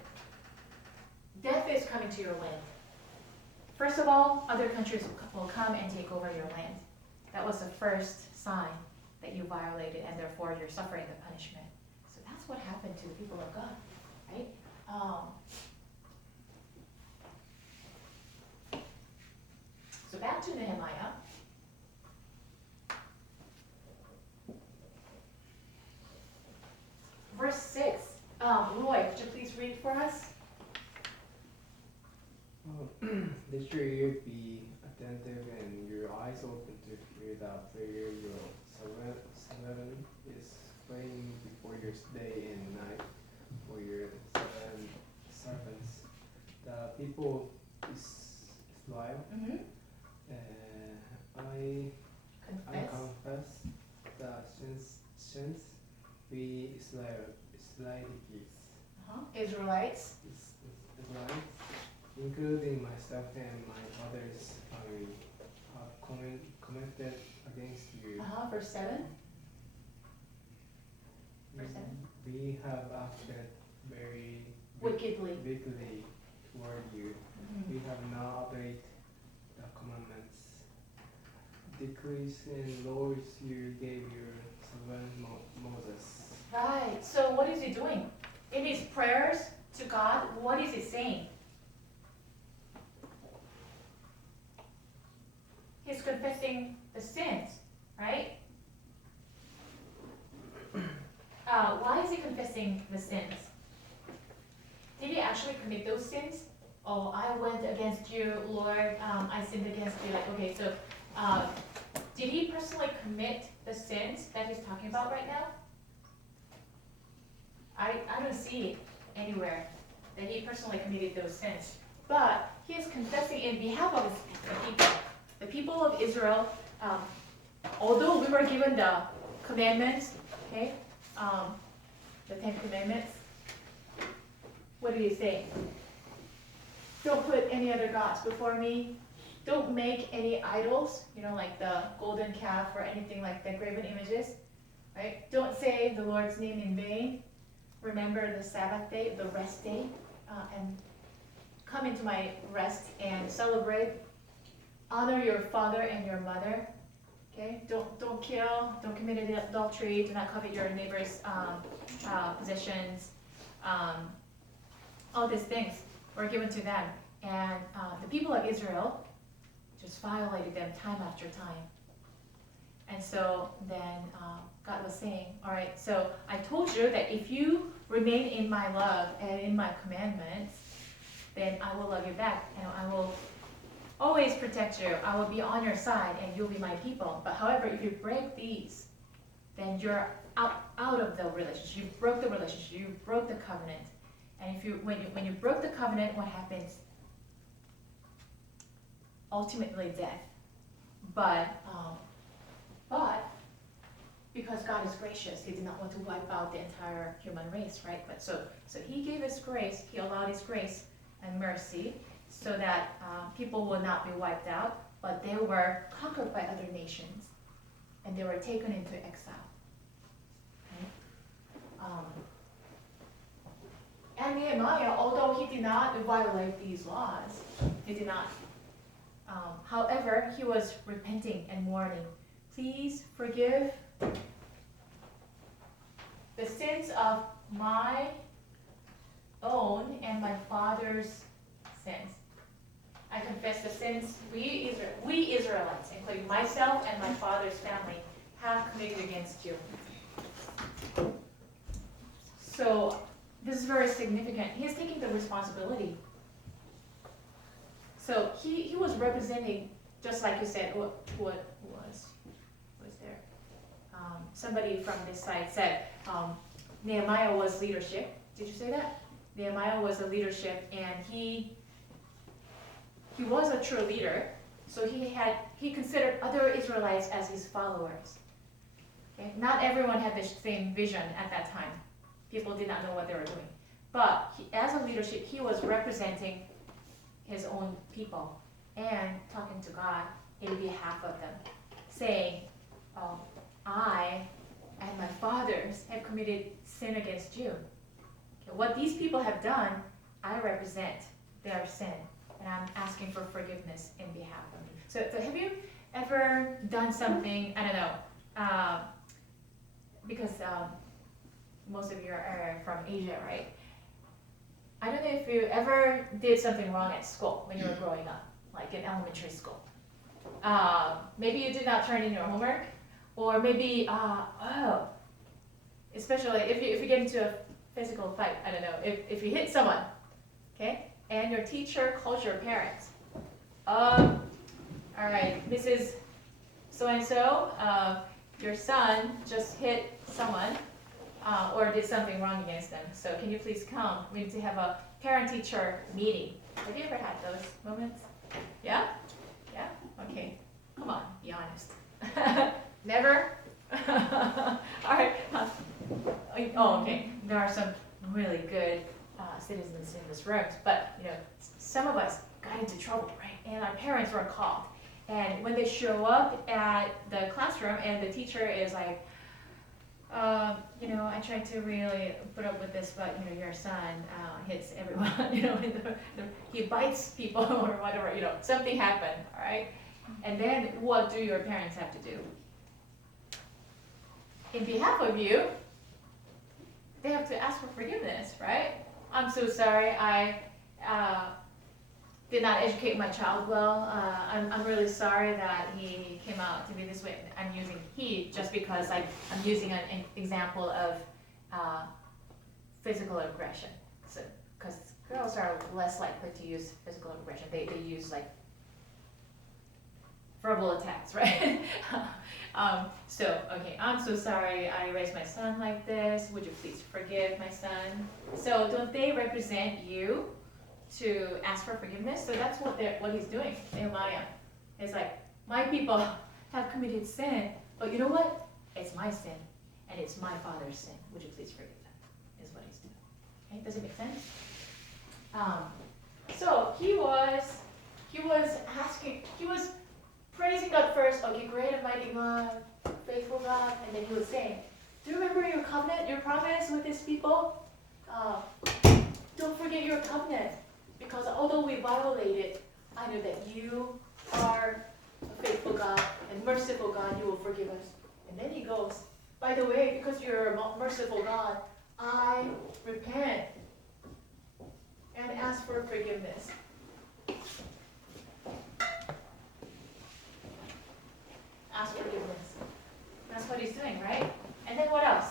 death is coming to your land. First of all, other countries will come and take over your land. That was the first sign that you violated, and therefore you're suffering the punishment. So that's what happened to the people of God, right? So back to Nehemiah. Verse 6. Roy, would you please read for us? Let your ear be attentive and your eyes open to hear that prayer your servant is praying before your day and night for your servants. The people is Israel. Mm-hmm. I confess the we Israelites. Israelites, including myself and my father's family, have committed against you. Verse 7. Verse 7. We have acted very Wickedly. toward you. We have not obeyed the commandments, decrees, and laws you gave your servant Moses. Right. So what is he doing? In his prayers to God, what is he saying? He's confessing the sins, right? Why is he confessing the sins? Did he actually commit those sins? Oh, I went against you, Lord. I sinned against you. Like, okay, so did he personally commit the sins that he's talking about right now? I don't see it anywhere that he personally committed those sins. But he is confessing in behalf of the people. The people of Israel, although we were given the commandments, okay, the 10 Commandments, what did he say? Don't put any other gods before me. Don't make any idols, like the golden calf or anything like the graven images, right? Don't say the Lord's name in vain. Remember the Sabbath day, the rest day, and come into my rest and celebrate. Honor your father and your mother. Okay, don't kill, don't commit adultery, do not covet your neighbor's possessions. All these things were given to them, and the people of Israel just violated them time after time. And so then God was saying, all right, so I told you that if you remain in my love and in my commandments, then I will love you back, and I will always protect you. I will be on your side, and you'll be my people. But however, if you break these, then you're out of the relationship. You broke the relationship. You broke the covenant. And when you broke the covenant, what happens? Ultimately, death. But because God is gracious, He did not want to wipe out the entire human race, right? But so He gave His grace. He allowed His grace and mercy, so that people will not be wiped out, but they were conquered by other nations, and they were taken into exile. Okay? And Nehemiah, although he did not violate these laws, he did not. However, he was repenting and mourning. Please forgive the sins of my own and my father's sins. I confess the sins we Israelites, including myself and my father's family, have committed against you. So this is very significant. He is taking the responsibility. So he was representing, just like you said, who was there? Somebody from this side said Nehemiah was leadership. Did you say that? Nehemiah was a leadership, and he was a true leader. So he considered other Israelites as his followers. Okay? Not everyone had the same vision at that time. People did not know what they were doing. But as a leadership, he was representing his own people and talking to God in behalf of them, saying, I and my fathers have committed sin against you. Okay, what these people have done, I represent their sin, and I'm asking for forgiveness in behalf of them. So have you ever done something, I don't know, because most of you are from Asia, right? I don't know if you ever did something wrong at school when you were growing up, like in elementary school. Maybe you did not turn in your homework, or maybe, especially if you get into a physical fight, I don't know, if you hit someone, okay, and your teacher calls your parents. All right, Mrs. So-and-so, your son just hit someone, or did something wrong against them. So can you please come? We need to have a parent-teacher meeting. Have you ever had those moments? Yeah? Yeah? Okay. Come on, be honest. Never? All right. Oh, okay. There are some really good citizens in this room, but some of us got into trouble, right? And our parents were called. And when they show up at the classroom and the teacher is like, I tried to really put up with this, but your son hits everyone, he bites people or whatever, something happened, all right? And then what do your parents have to do? In behalf of you, they have to ask for forgiveness, right? I'm so sorry, I did not educate my child well. I'm really sorry that he came out to be this way. I'm using he just because I'm using an example of physical aggression. So, because girls are less likely to use physical aggression. They use like verbal attacks, right? Okay, I'm so sorry I raised my son like this. Would you please forgive my son? So don't they represent you to ask for forgiveness? So that's what he's doing, Nehemiah. It's like, my people have committed sin, but you know what? It's my sin, and it's my father's sin. Would you please forgive them? Is what he's doing. Okay, does it make sense? So he was praising God first. Okay, great and mighty God, faithful God, and then he was saying, do you remember your covenant, your promise with these people? Don't forget your covenant. Because although we violated, I know that you are a faithful God and merciful God, you will forgive us. And then he goes, by the way, because you're a merciful God, I repent and ask for forgiveness. Ask forgiveness. That's what he's doing, right? And then what else?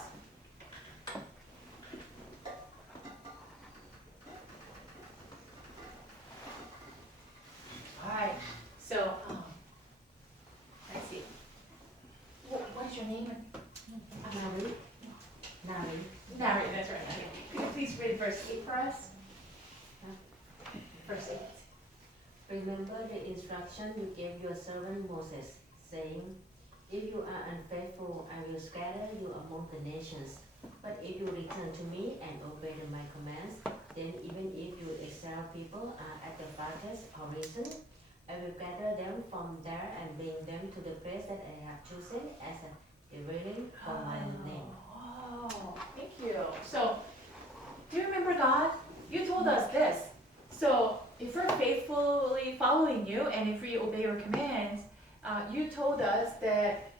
Alright, so, let's see. What's your name? Nari, that's right. Okay. Could you please read verse 8 for us? Verse 8. Remember the instruction you gave your servant Moses, saying, if you are unfaithful, I will scatter you among the nations. But if you return to me and obey my commands, then even if you exile people at the farthest horizon, I will gather them from there and bring them to the place that I have chosen as a dwelling for my name. Oh, thank you. So, do you remember God? You told us this. So, if we're faithfully following you and if we obey your commands, you told us that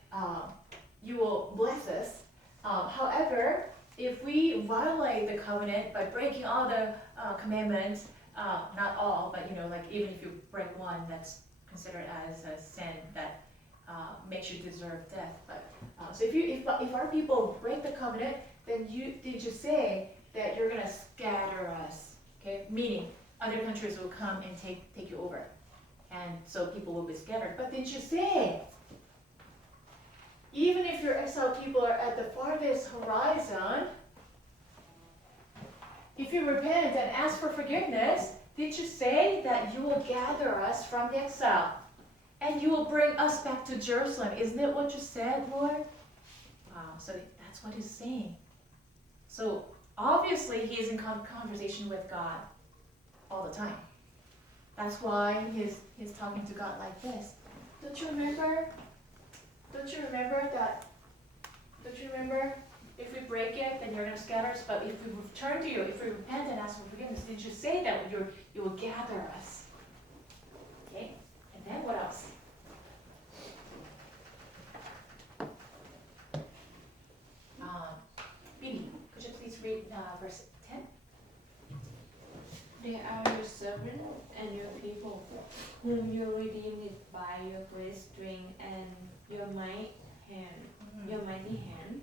you will bless us. However, if we violate the covenant by breaking all the commandments, not all, but like even if you break one, that's considered as a sin that makes you deserve death. But so if our people break the covenant, then did you say that you're gonna scatter us? Okay, meaning other countries will come and take you over, and so people will be scattered. But did you say even if your exiled people are at the farthest horizon, if you repent and ask for forgiveness, did you say that you will gather us from the exile and you will bring us back to Jerusalem? Isn't it what you said, Lord? Wow, so that's what he's saying. So obviously he is in conversation with God all the time. That's why he's talking to God like this. Don't you remember that? Don't you remember? If we break it, then you're going to scatter us. But if we return to you, if we repent and ask for forgiveness, did you say that you will gather us? Okay? And then what else? Bibi, could you please read verse 10? They are your servant and your people, whom you redeemed by your great strength and your mighty hand.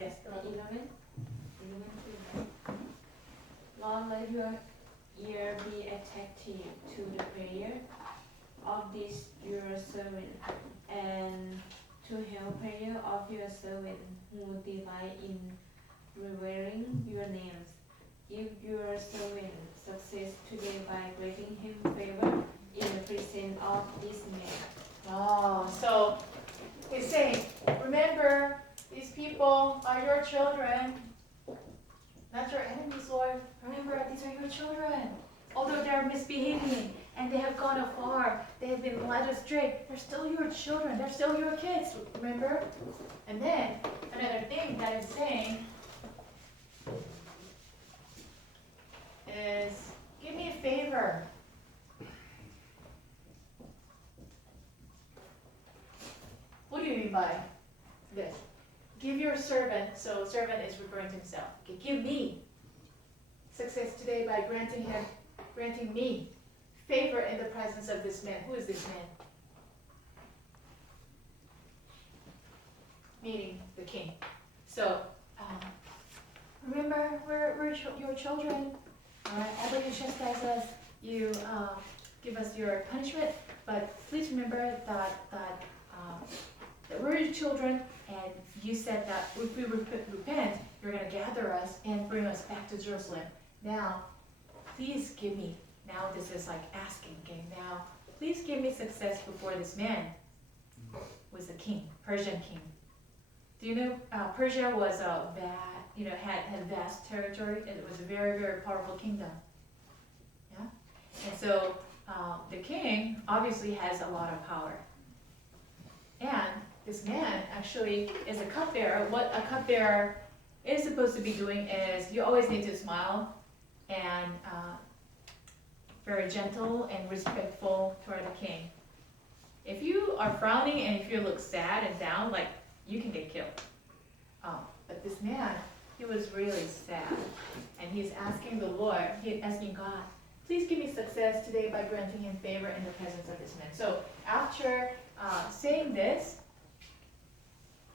Yes, 11. Lord, let your ear be attentive to the prayer of this your servant, and to help prayer of your servant who delight in revering your names. Give your servant success today by granting him favor in the presence of this man. Oh, so he's saying, remember These people are your children, not your enemies, Lord. Remember, these are your children. Although they're misbehaving and they have gone afar, they have been led astray, they're still your children, they're still your kids, remember? And then, another thing that it's saying is, give me a favor. What do you mean by this? Give your servant, so servant is referring to himself. Okay, give me success today by granting me favor in the presence of this man. Who is this man? Meaning the king. So, remember, we're your children. Alright, although you chastise us, you give us your punishment, but please remember that we're your children, and you said that if we repent, you're going to gather us and bring us back to Jerusalem. Now, please give me, now this is like asking, okay, now, please give me success before this man was a king, Persian king. Do you know, Persia was had vast territory, and it was a very, very powerful kingdom. Yeah? And so, the king obviously has a lot of power. And this man actually is a cupbearer. What a cupbearer is supposed to be doing is you always need to smile and very gentle and respectful toward the king. If you are frowning and if you look sad and down, like, you can get killed. But this man, he was really sad. And he's asking the Lord, he's asking God, please give me success today by granting him favor in the presence of this man. So after saying this,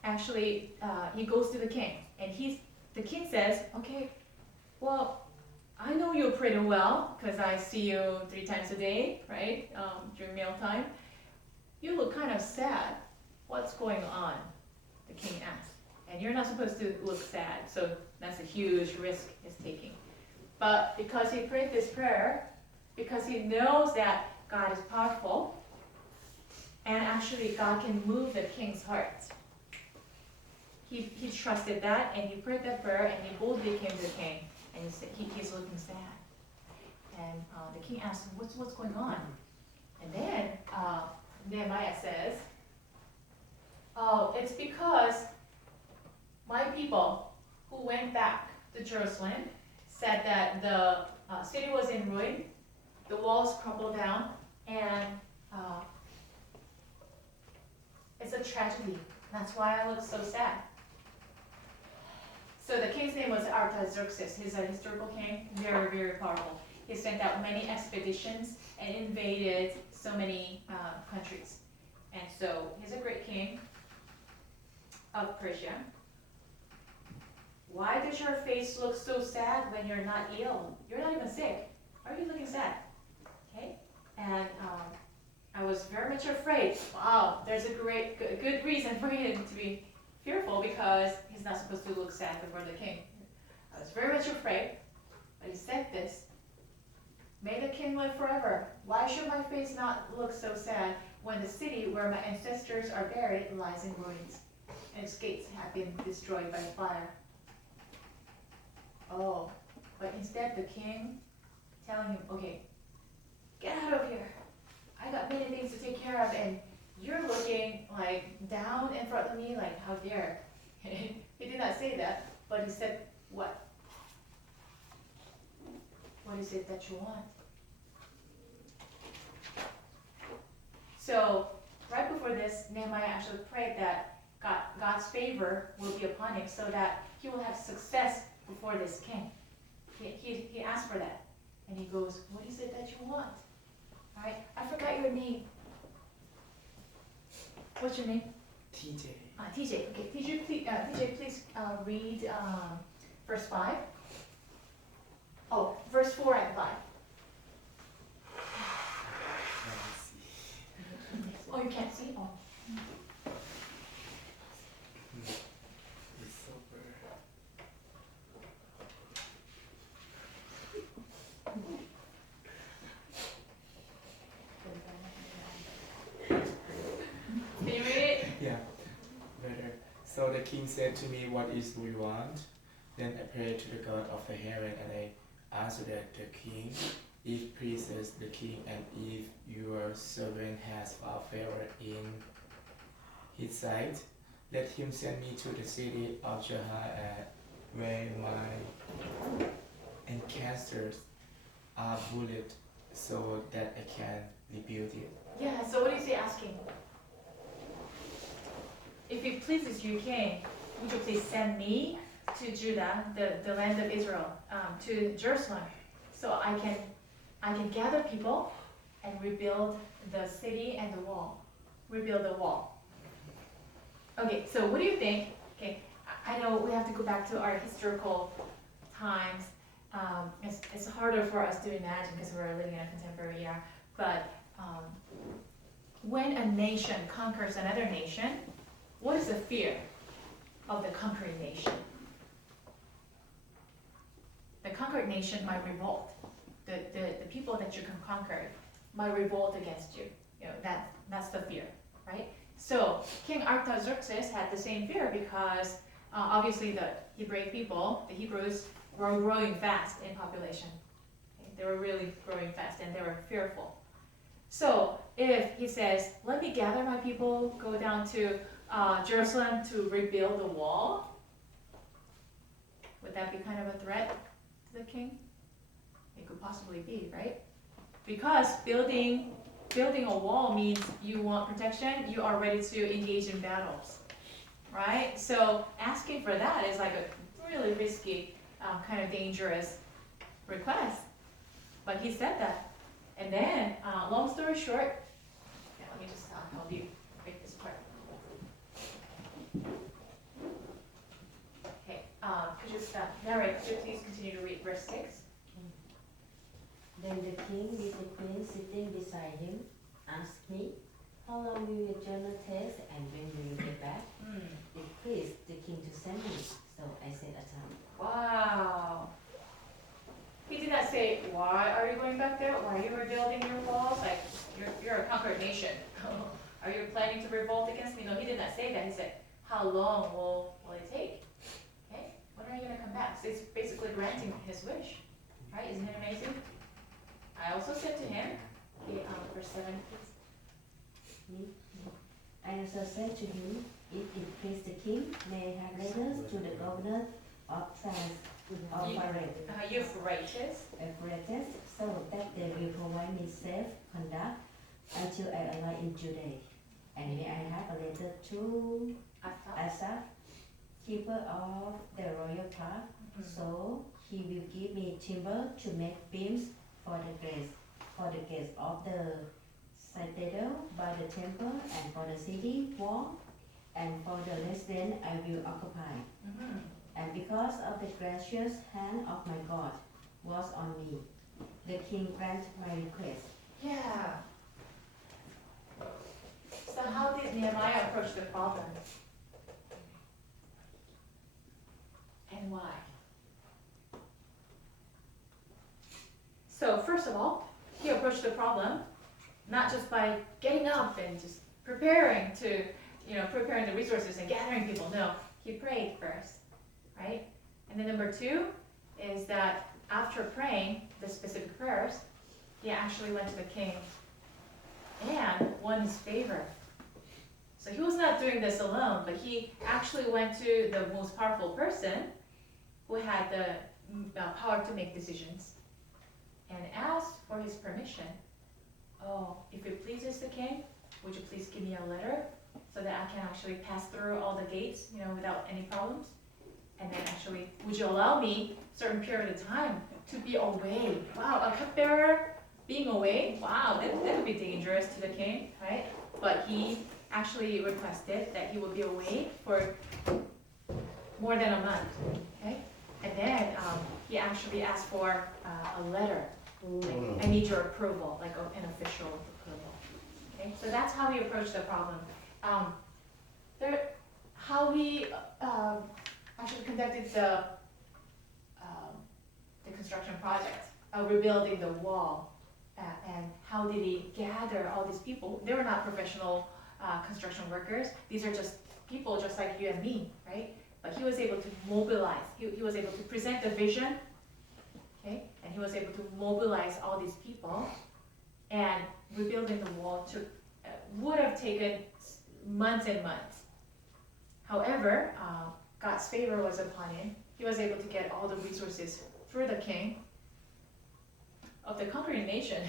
actually, he goes to the king. And the king says, okay, well, I know you pretty well because I see you 3 times a day, right, during mealtime. You look kind of sad. What's going on? The king asked. And you're not supposed to look sad, so that's a huge risk he's taking. But because he prayed this prayer, because he knows that God is powerful, and actually God can move the king's heart. He trusted that, and he prayed that prayer, and he boldly came to the king, and he said, he's looking sad. And the king asked him, what's going on? And then Nehemiah says, oh, it's because my people who went back to Jerusalem said that the city was in ruin, the walls crumbled down, and it's a tragedy. That's why I look so sad. So the king's name was Artaxerxes. He's a historical king, very, very powerful. He sent out many expeditions and invaded so many countries. And so he's a great king of Persia. Why does your face look so sad when you're not ill? You're not even sick. Why are you looking sad? Okay? And I was very much afraid. Wow, there's a good reason for him to be fearful because he's not supposed to look sad before the king. I was very much afraid, but he said this. May the king live forever. Why should my face not look so sad when the city where my ancestors are buried lies in ruins and its gates have been destroyed by fire? Oh, but instead the king telling him, okay, get out of here. I got many things to take care of, and you're looking like down in front of me, like how dare. He did not say that, but he said, what? What is it that you want? So right before this, Nehemiah actually prayed that God's favor will be upon him so that he will have success before this king. He asked for that. And he goes, what is it that you want? All right, I forgot your name. What's your name? TJ. TJ. Okay, TJ, please read verse 5. Oh, verse 4 and 5. Oh, you can't see? Oh. It's super. Can you read it? Yeah, better. So the king said to me, "What is do you want?" Then I prayed to the God of the heaven, and I answered the king, "If pleases the king, and if your servant has found favor in his sight, let him send me to the city of Jahan, where my ancestors are buried, so that I can rebuild it." Yeah, so what is he asking? If it pleases you, king, would you please send me to Judah, the land of Israel, to Jerusalem, so I can gather people and rebuild the city and the wall. Rebuild the wall. Okay, so what do you think? Okay, I know we have to go back to our historical times. It's harder for us to imagine because we're living in a contemporary era. But when a nation conquers another nation, what is the fear of the conquering nation? The conquered nation might revolt. The people that you can conquer might revolt against you. You know, that's the fear, right? So King Artaxerxes had the same fear because obviously the Hebraic people, the Hebrews, were growing fast in population. Okay? They were really growing fast and they were fearful. So if he says, let me gather my people, go down to Jerusalem to rebuild the wall, would that be kind of a threat to the king? It could possibly be, right? Because building a wall means you want protection, you are ready to engage in battles, right? So asking for that is like a really risky, kind of dangerous request. But he said that. And then, long story short, yeah, let me just help you break this part. Okay, could you narrate, could you please continue to read verse 6? Then the king with the queen sitting beside him asked me, "How long will your journey take, and when will you get back?" It pleased the king to send me, so I said a time. Wow. He did not say, why are you going back there? Why are you rebuilding your walls? Like, you're a conquered nation. Are you planning to revolt against me? No, he did not say that. He said, how long will it take? Okay, when are you going to come back? So it's basically granting his wish. Right? Isn't it amazing? I also said to him, verse 7, please. I also said to him, "If it please the king, may I have letters to the governor of Euphrates. Euphrates, so that they will provide me safe conduct until I arrive in Judea. And may I have a letter to Asa, keeper of the royal park, so he will give me timber to make beams for the gates of the citadel by the temple, and for the city wall, and for the residence I will occupy. And because of the gracious hand of my God was on me, the king granted my request." Yeah. So how did Nehemiah approach the problem? And why? So first of all, he approached the problem not just by getting up and just preparing the resources and gathering people. No, he prayed first, right? And then number 2 is that after praying the specific prayers, he actually went to the king and won his favor. So he was not doing this alone, but he actually went to the most powerful person who had the power to make decisions and asked for his permission. Oh, if it pleases the king, would you please give me a letter so that I can actually pass through all the gates, without any problems? And then actually, would you allow me a certain period of time to be away? Wow, a cupbearer being away? Wow, that would be dangerous to the king, right? But he actually requested that he would be away for more than a month, okay? And then he actually asked for a letter. Like, I need your approval, like an official approval. Okay, so that's how we approach the problem. How we actually conducted the construction project, rebuilding the wall, and how did he gather all these people? They were not professional construction workers. These are just people just like you and me, right? But he was able to mobilize. He was able to present the vision, okay? And he was able to mobilize all these people. And rebuilding the wall would have taken months and months. However, God's favor was upon him. He was able to get all the resources through the king of the conquering nation,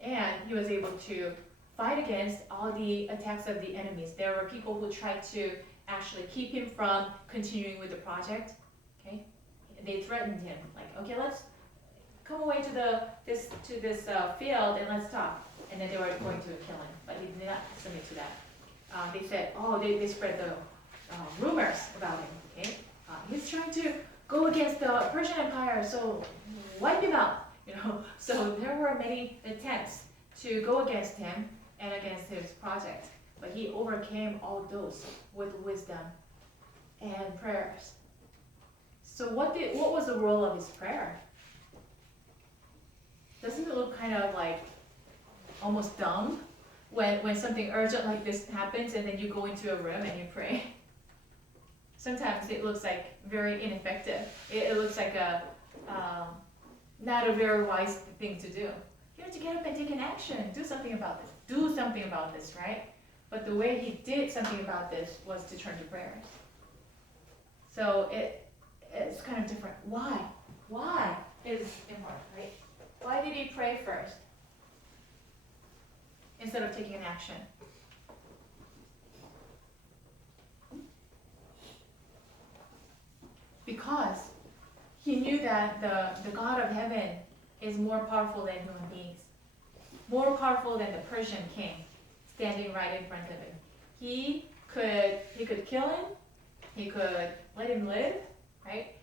and he was able to fight against all the attacks of the enemies. There were people who tried to actually keep him from continuing with the project. Okay, they threatened him, like, okay, let's come away to this field and let's talk. And then they were going to kill him, but he did not submit to that. They said, they spread the rumors about him. Okay, he's trying to go against the Persian Empire, so wipe him out. So there were many attempts to go against him and against his project, but he overcame all those with wisdom and prayers. So what was the role of his prayer? Doesn't it look kind of like almost dumb when something urgent like this happens and then you go into a room and you pray? Sometimes it looks like very ineffective. It looks like not a very wise thing to do. You have to get up and take an action. Do something about this. Do something about this, right? But the way he did something about this was to turn to prayers. So it's kind of different. Why? Why is important, right? Why did he pray first instead of taking an action? Because he knew that the God of heaven is more powerful than human beings, more powerful than the Persian king standing right in front of him. He could kill him, he could let him live, right?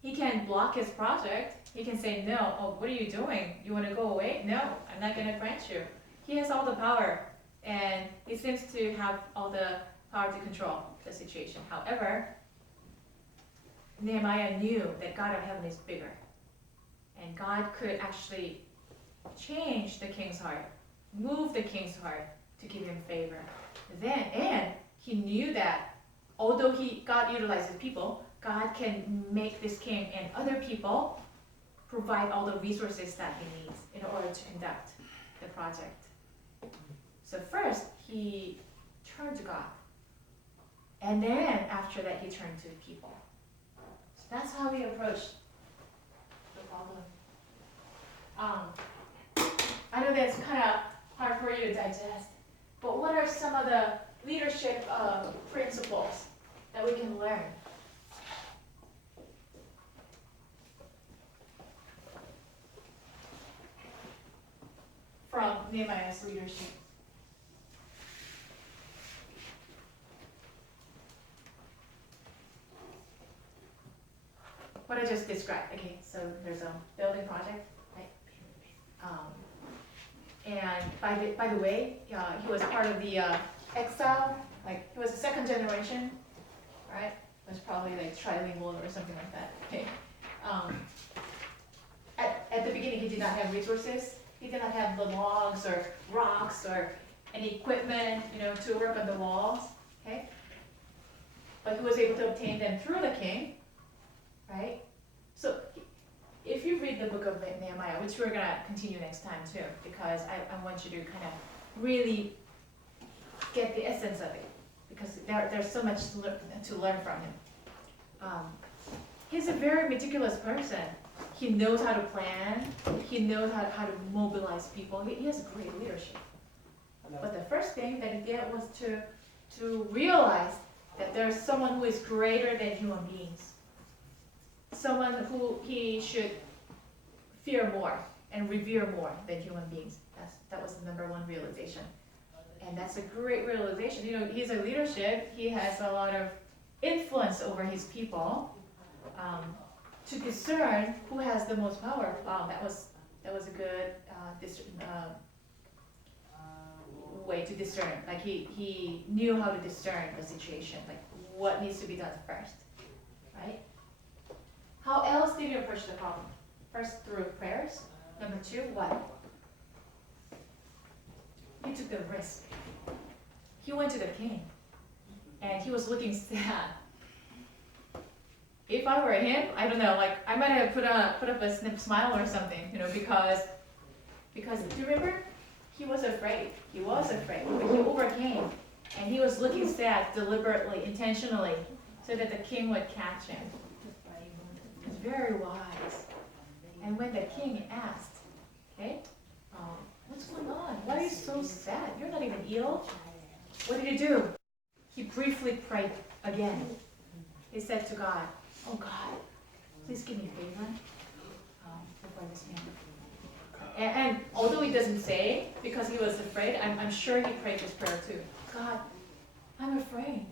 He can block his project. He can say, no, what are you doing? You want to go away? No, I'm not going to grant you. He has all the power, and he seems to have all the power to control the situation. However, Nehemiah knew that God of heaven is bigger, and God could actually change the king's heart, move the king's heart to give him favor. And he knew that although God utilizes people, God can make this king and other people provide all the resources that he needs in order to conduct the project. So first, he turned to God. And then after that, he turned to people. So that's how we approach the problem. I know that's kind of hard for you to digest, but what are some of the leadership principles that we can learn? From Nehemiah's leadership. What I just described. Okay, so there's a building project, right? And by the way, he was part of the exile. Like he was a second generation, right? It was probably like trilingual or something like that. Okay. At the beginning, he did not have resources. He did not have the logs or rocks or any equipment, to work on the walls. Okay. But he was able to obtain them through the king. Right? So if you read the book of Nehemiah, which we're going to continue next time too, because I want you to kind of really get the essence of it, because there's so much to learn from him. He's a very meticulous person. He knows how to plan. He knows how to mobilize people. He has great leadership. But the first thing that he did was to realize that there's someone who is greater than human beings. Someone who he should fear more and revere more than human beings. That was the number one realization. And that's a great realization. He's a leadership. He has a lot of influence over his people. To discern who has the most power. Wow, that was a good way to discern. Like he knew how to discern the situation, like what needs to be done first, right? How else did he approach the problem? First, through prayers. Number two, what? He took the risk. He went to the king. and he was looking sad. If I were him, I don't know, like I might have put up a smile or something, you know, because do you remember? He was afraid. He was afraid, but he overcame, and he was looking sad deliberately, intentionally, so that the king would catch him. It's very wise. And when the king asked, okay, what's going on? Why are you so sad? You're not even ill. What did he do? He briefly prayed again. He said to God, "Oh God, please give me favor before this man." And although he doesn't say, because he was afraid, I'm sure he prayed this prayer too. God, I'm afraid.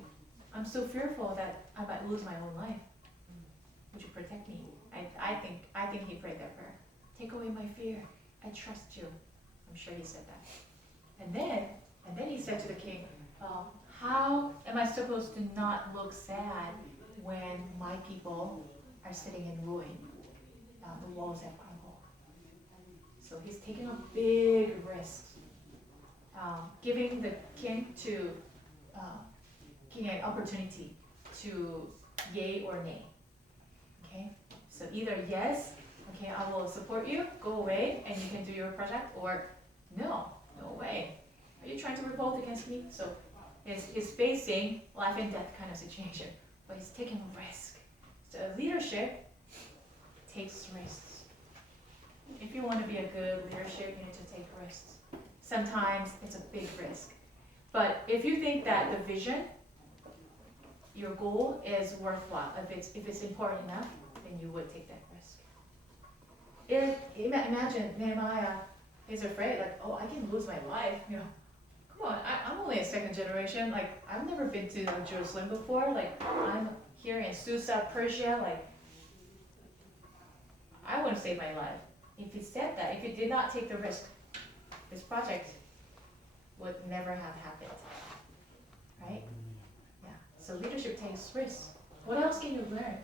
I'm so fearful that I might lose my own life. Would you protect me? I think he prayed that prayer. Take away my fear. I trust you. I'm sure he said that. And then he said to the king, how am I supposed to not look sad when my people are sitting in ruin? The walls have crumbled. So he's taking a big risk, giving the king an opportunity to yay or nay. Okay, so either yes, okay, I will support you, go away, and you can do your project, or no way. Are you trying to revolt against me? So he's facing life and death kind of situation, but he's taking a risk. So leadership takes risks. If you want to be a good leadership, you need to take risks. Sometimes it's a big risk. But if you think that the vision, your goal is worthwhile, if it's important enough, then you would take that risk. Imagine Nehemiah is afraid, like, oh, I can lose my life. You know, come on, I'm only a second generation. Like, I've never been to Jerusalem before. Like, I'm here in Susa, Persia. Like, I wouldn't save my life. If he said that, if he did not take the risk, this project would never have happened, right? Yeah, so leadership takes risks. What else can you learn?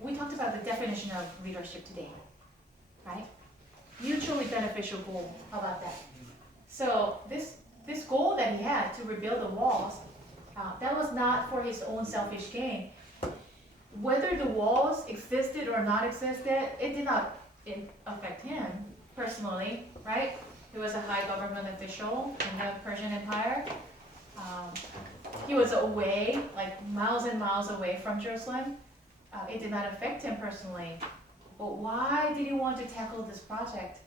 We talked about the definition of leadership today, right? Mutually beneficial goal, how about that? So this goal that he had to rebuild the walls, that was not for his own selfish gain. Whether the walls existed or not existed, it did not affect him personally, right? He was a high government official in the Persian Empire. He was away, like miles and miles away from Jerusalem. It did not affect him personally. But why did he want to tackle this project?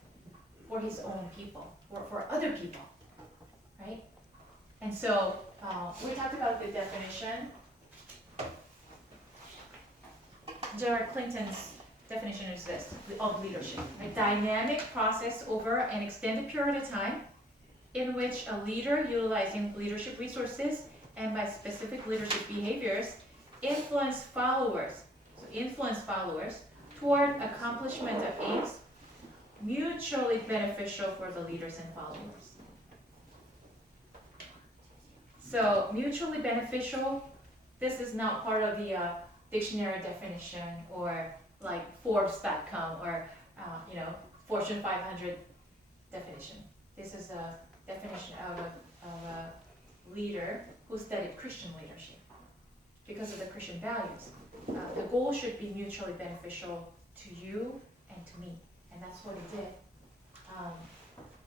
For his own people, or for other people, right? And so we talked about the definition. Gerald Clinton's definition is this, of leadership: a dynamic process over an extended period of time in which a leader, utilizing leadership resources and by specific leadership behaviors, influence followers toward accomplishment of aims mutually beneficial for the leaders and followers. So mutually beneficial, this is not part of the dictionary definition or like Forbes.com or Fortune 500 definition. This is a definition out of a leader who studied Christian leadership because of the Christian values. The goal should be mutually beneficial to you and to me. And that's what he did.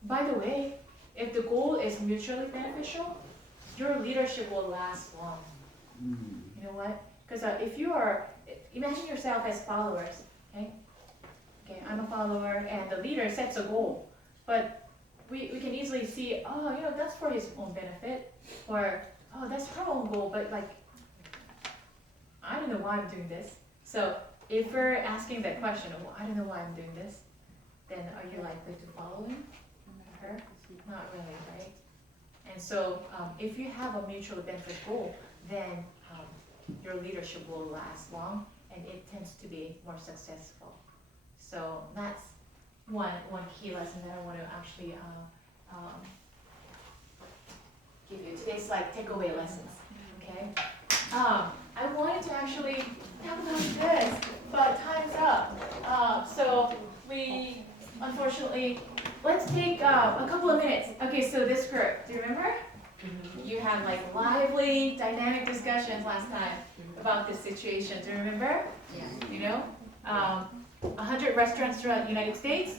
By the way, if the goal is mutually beneficial, your leadership will last long. You know what? Because if you are, imagine yourself as followers, okay? Okay, I'm a follower, and the leader sets a goal. But we can easily see, oh, that's for his own benefit, or, oh, that's her own goal, but like, I don't know why I'm doing this. So if we're asking that question, oh, I don't know why I'm doing this, then are you likely to follow him or her? Not really, right? And so if you have a mutually beneficial goal, then your leadership will last long and it tends to be more successful. So that's one key lesson that I want to actually give you. Today's like takeaway lessons, okay? I wanted to actually talk about this, but time's up. So we, unfortunately, let's take a couple of minutes. Okay, so this group, do you remember? You had like lively, dynamic discussions last time about this situation. Do you remember? Yeah. You know, 100 restaurants throughout the United States,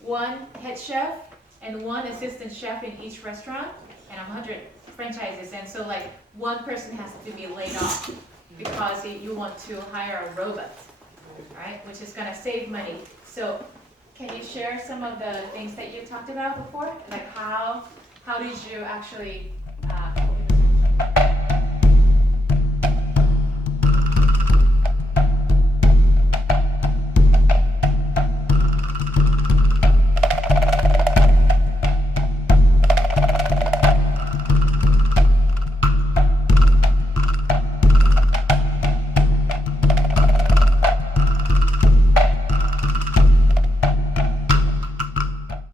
one head chef and one assistant chef in each restaurant, and 100 franchises. And so like one person has to be laid off because you want to hire a robot, right? Which is gonna save money. So can you share some of the things that you talked about before? Like how did you actually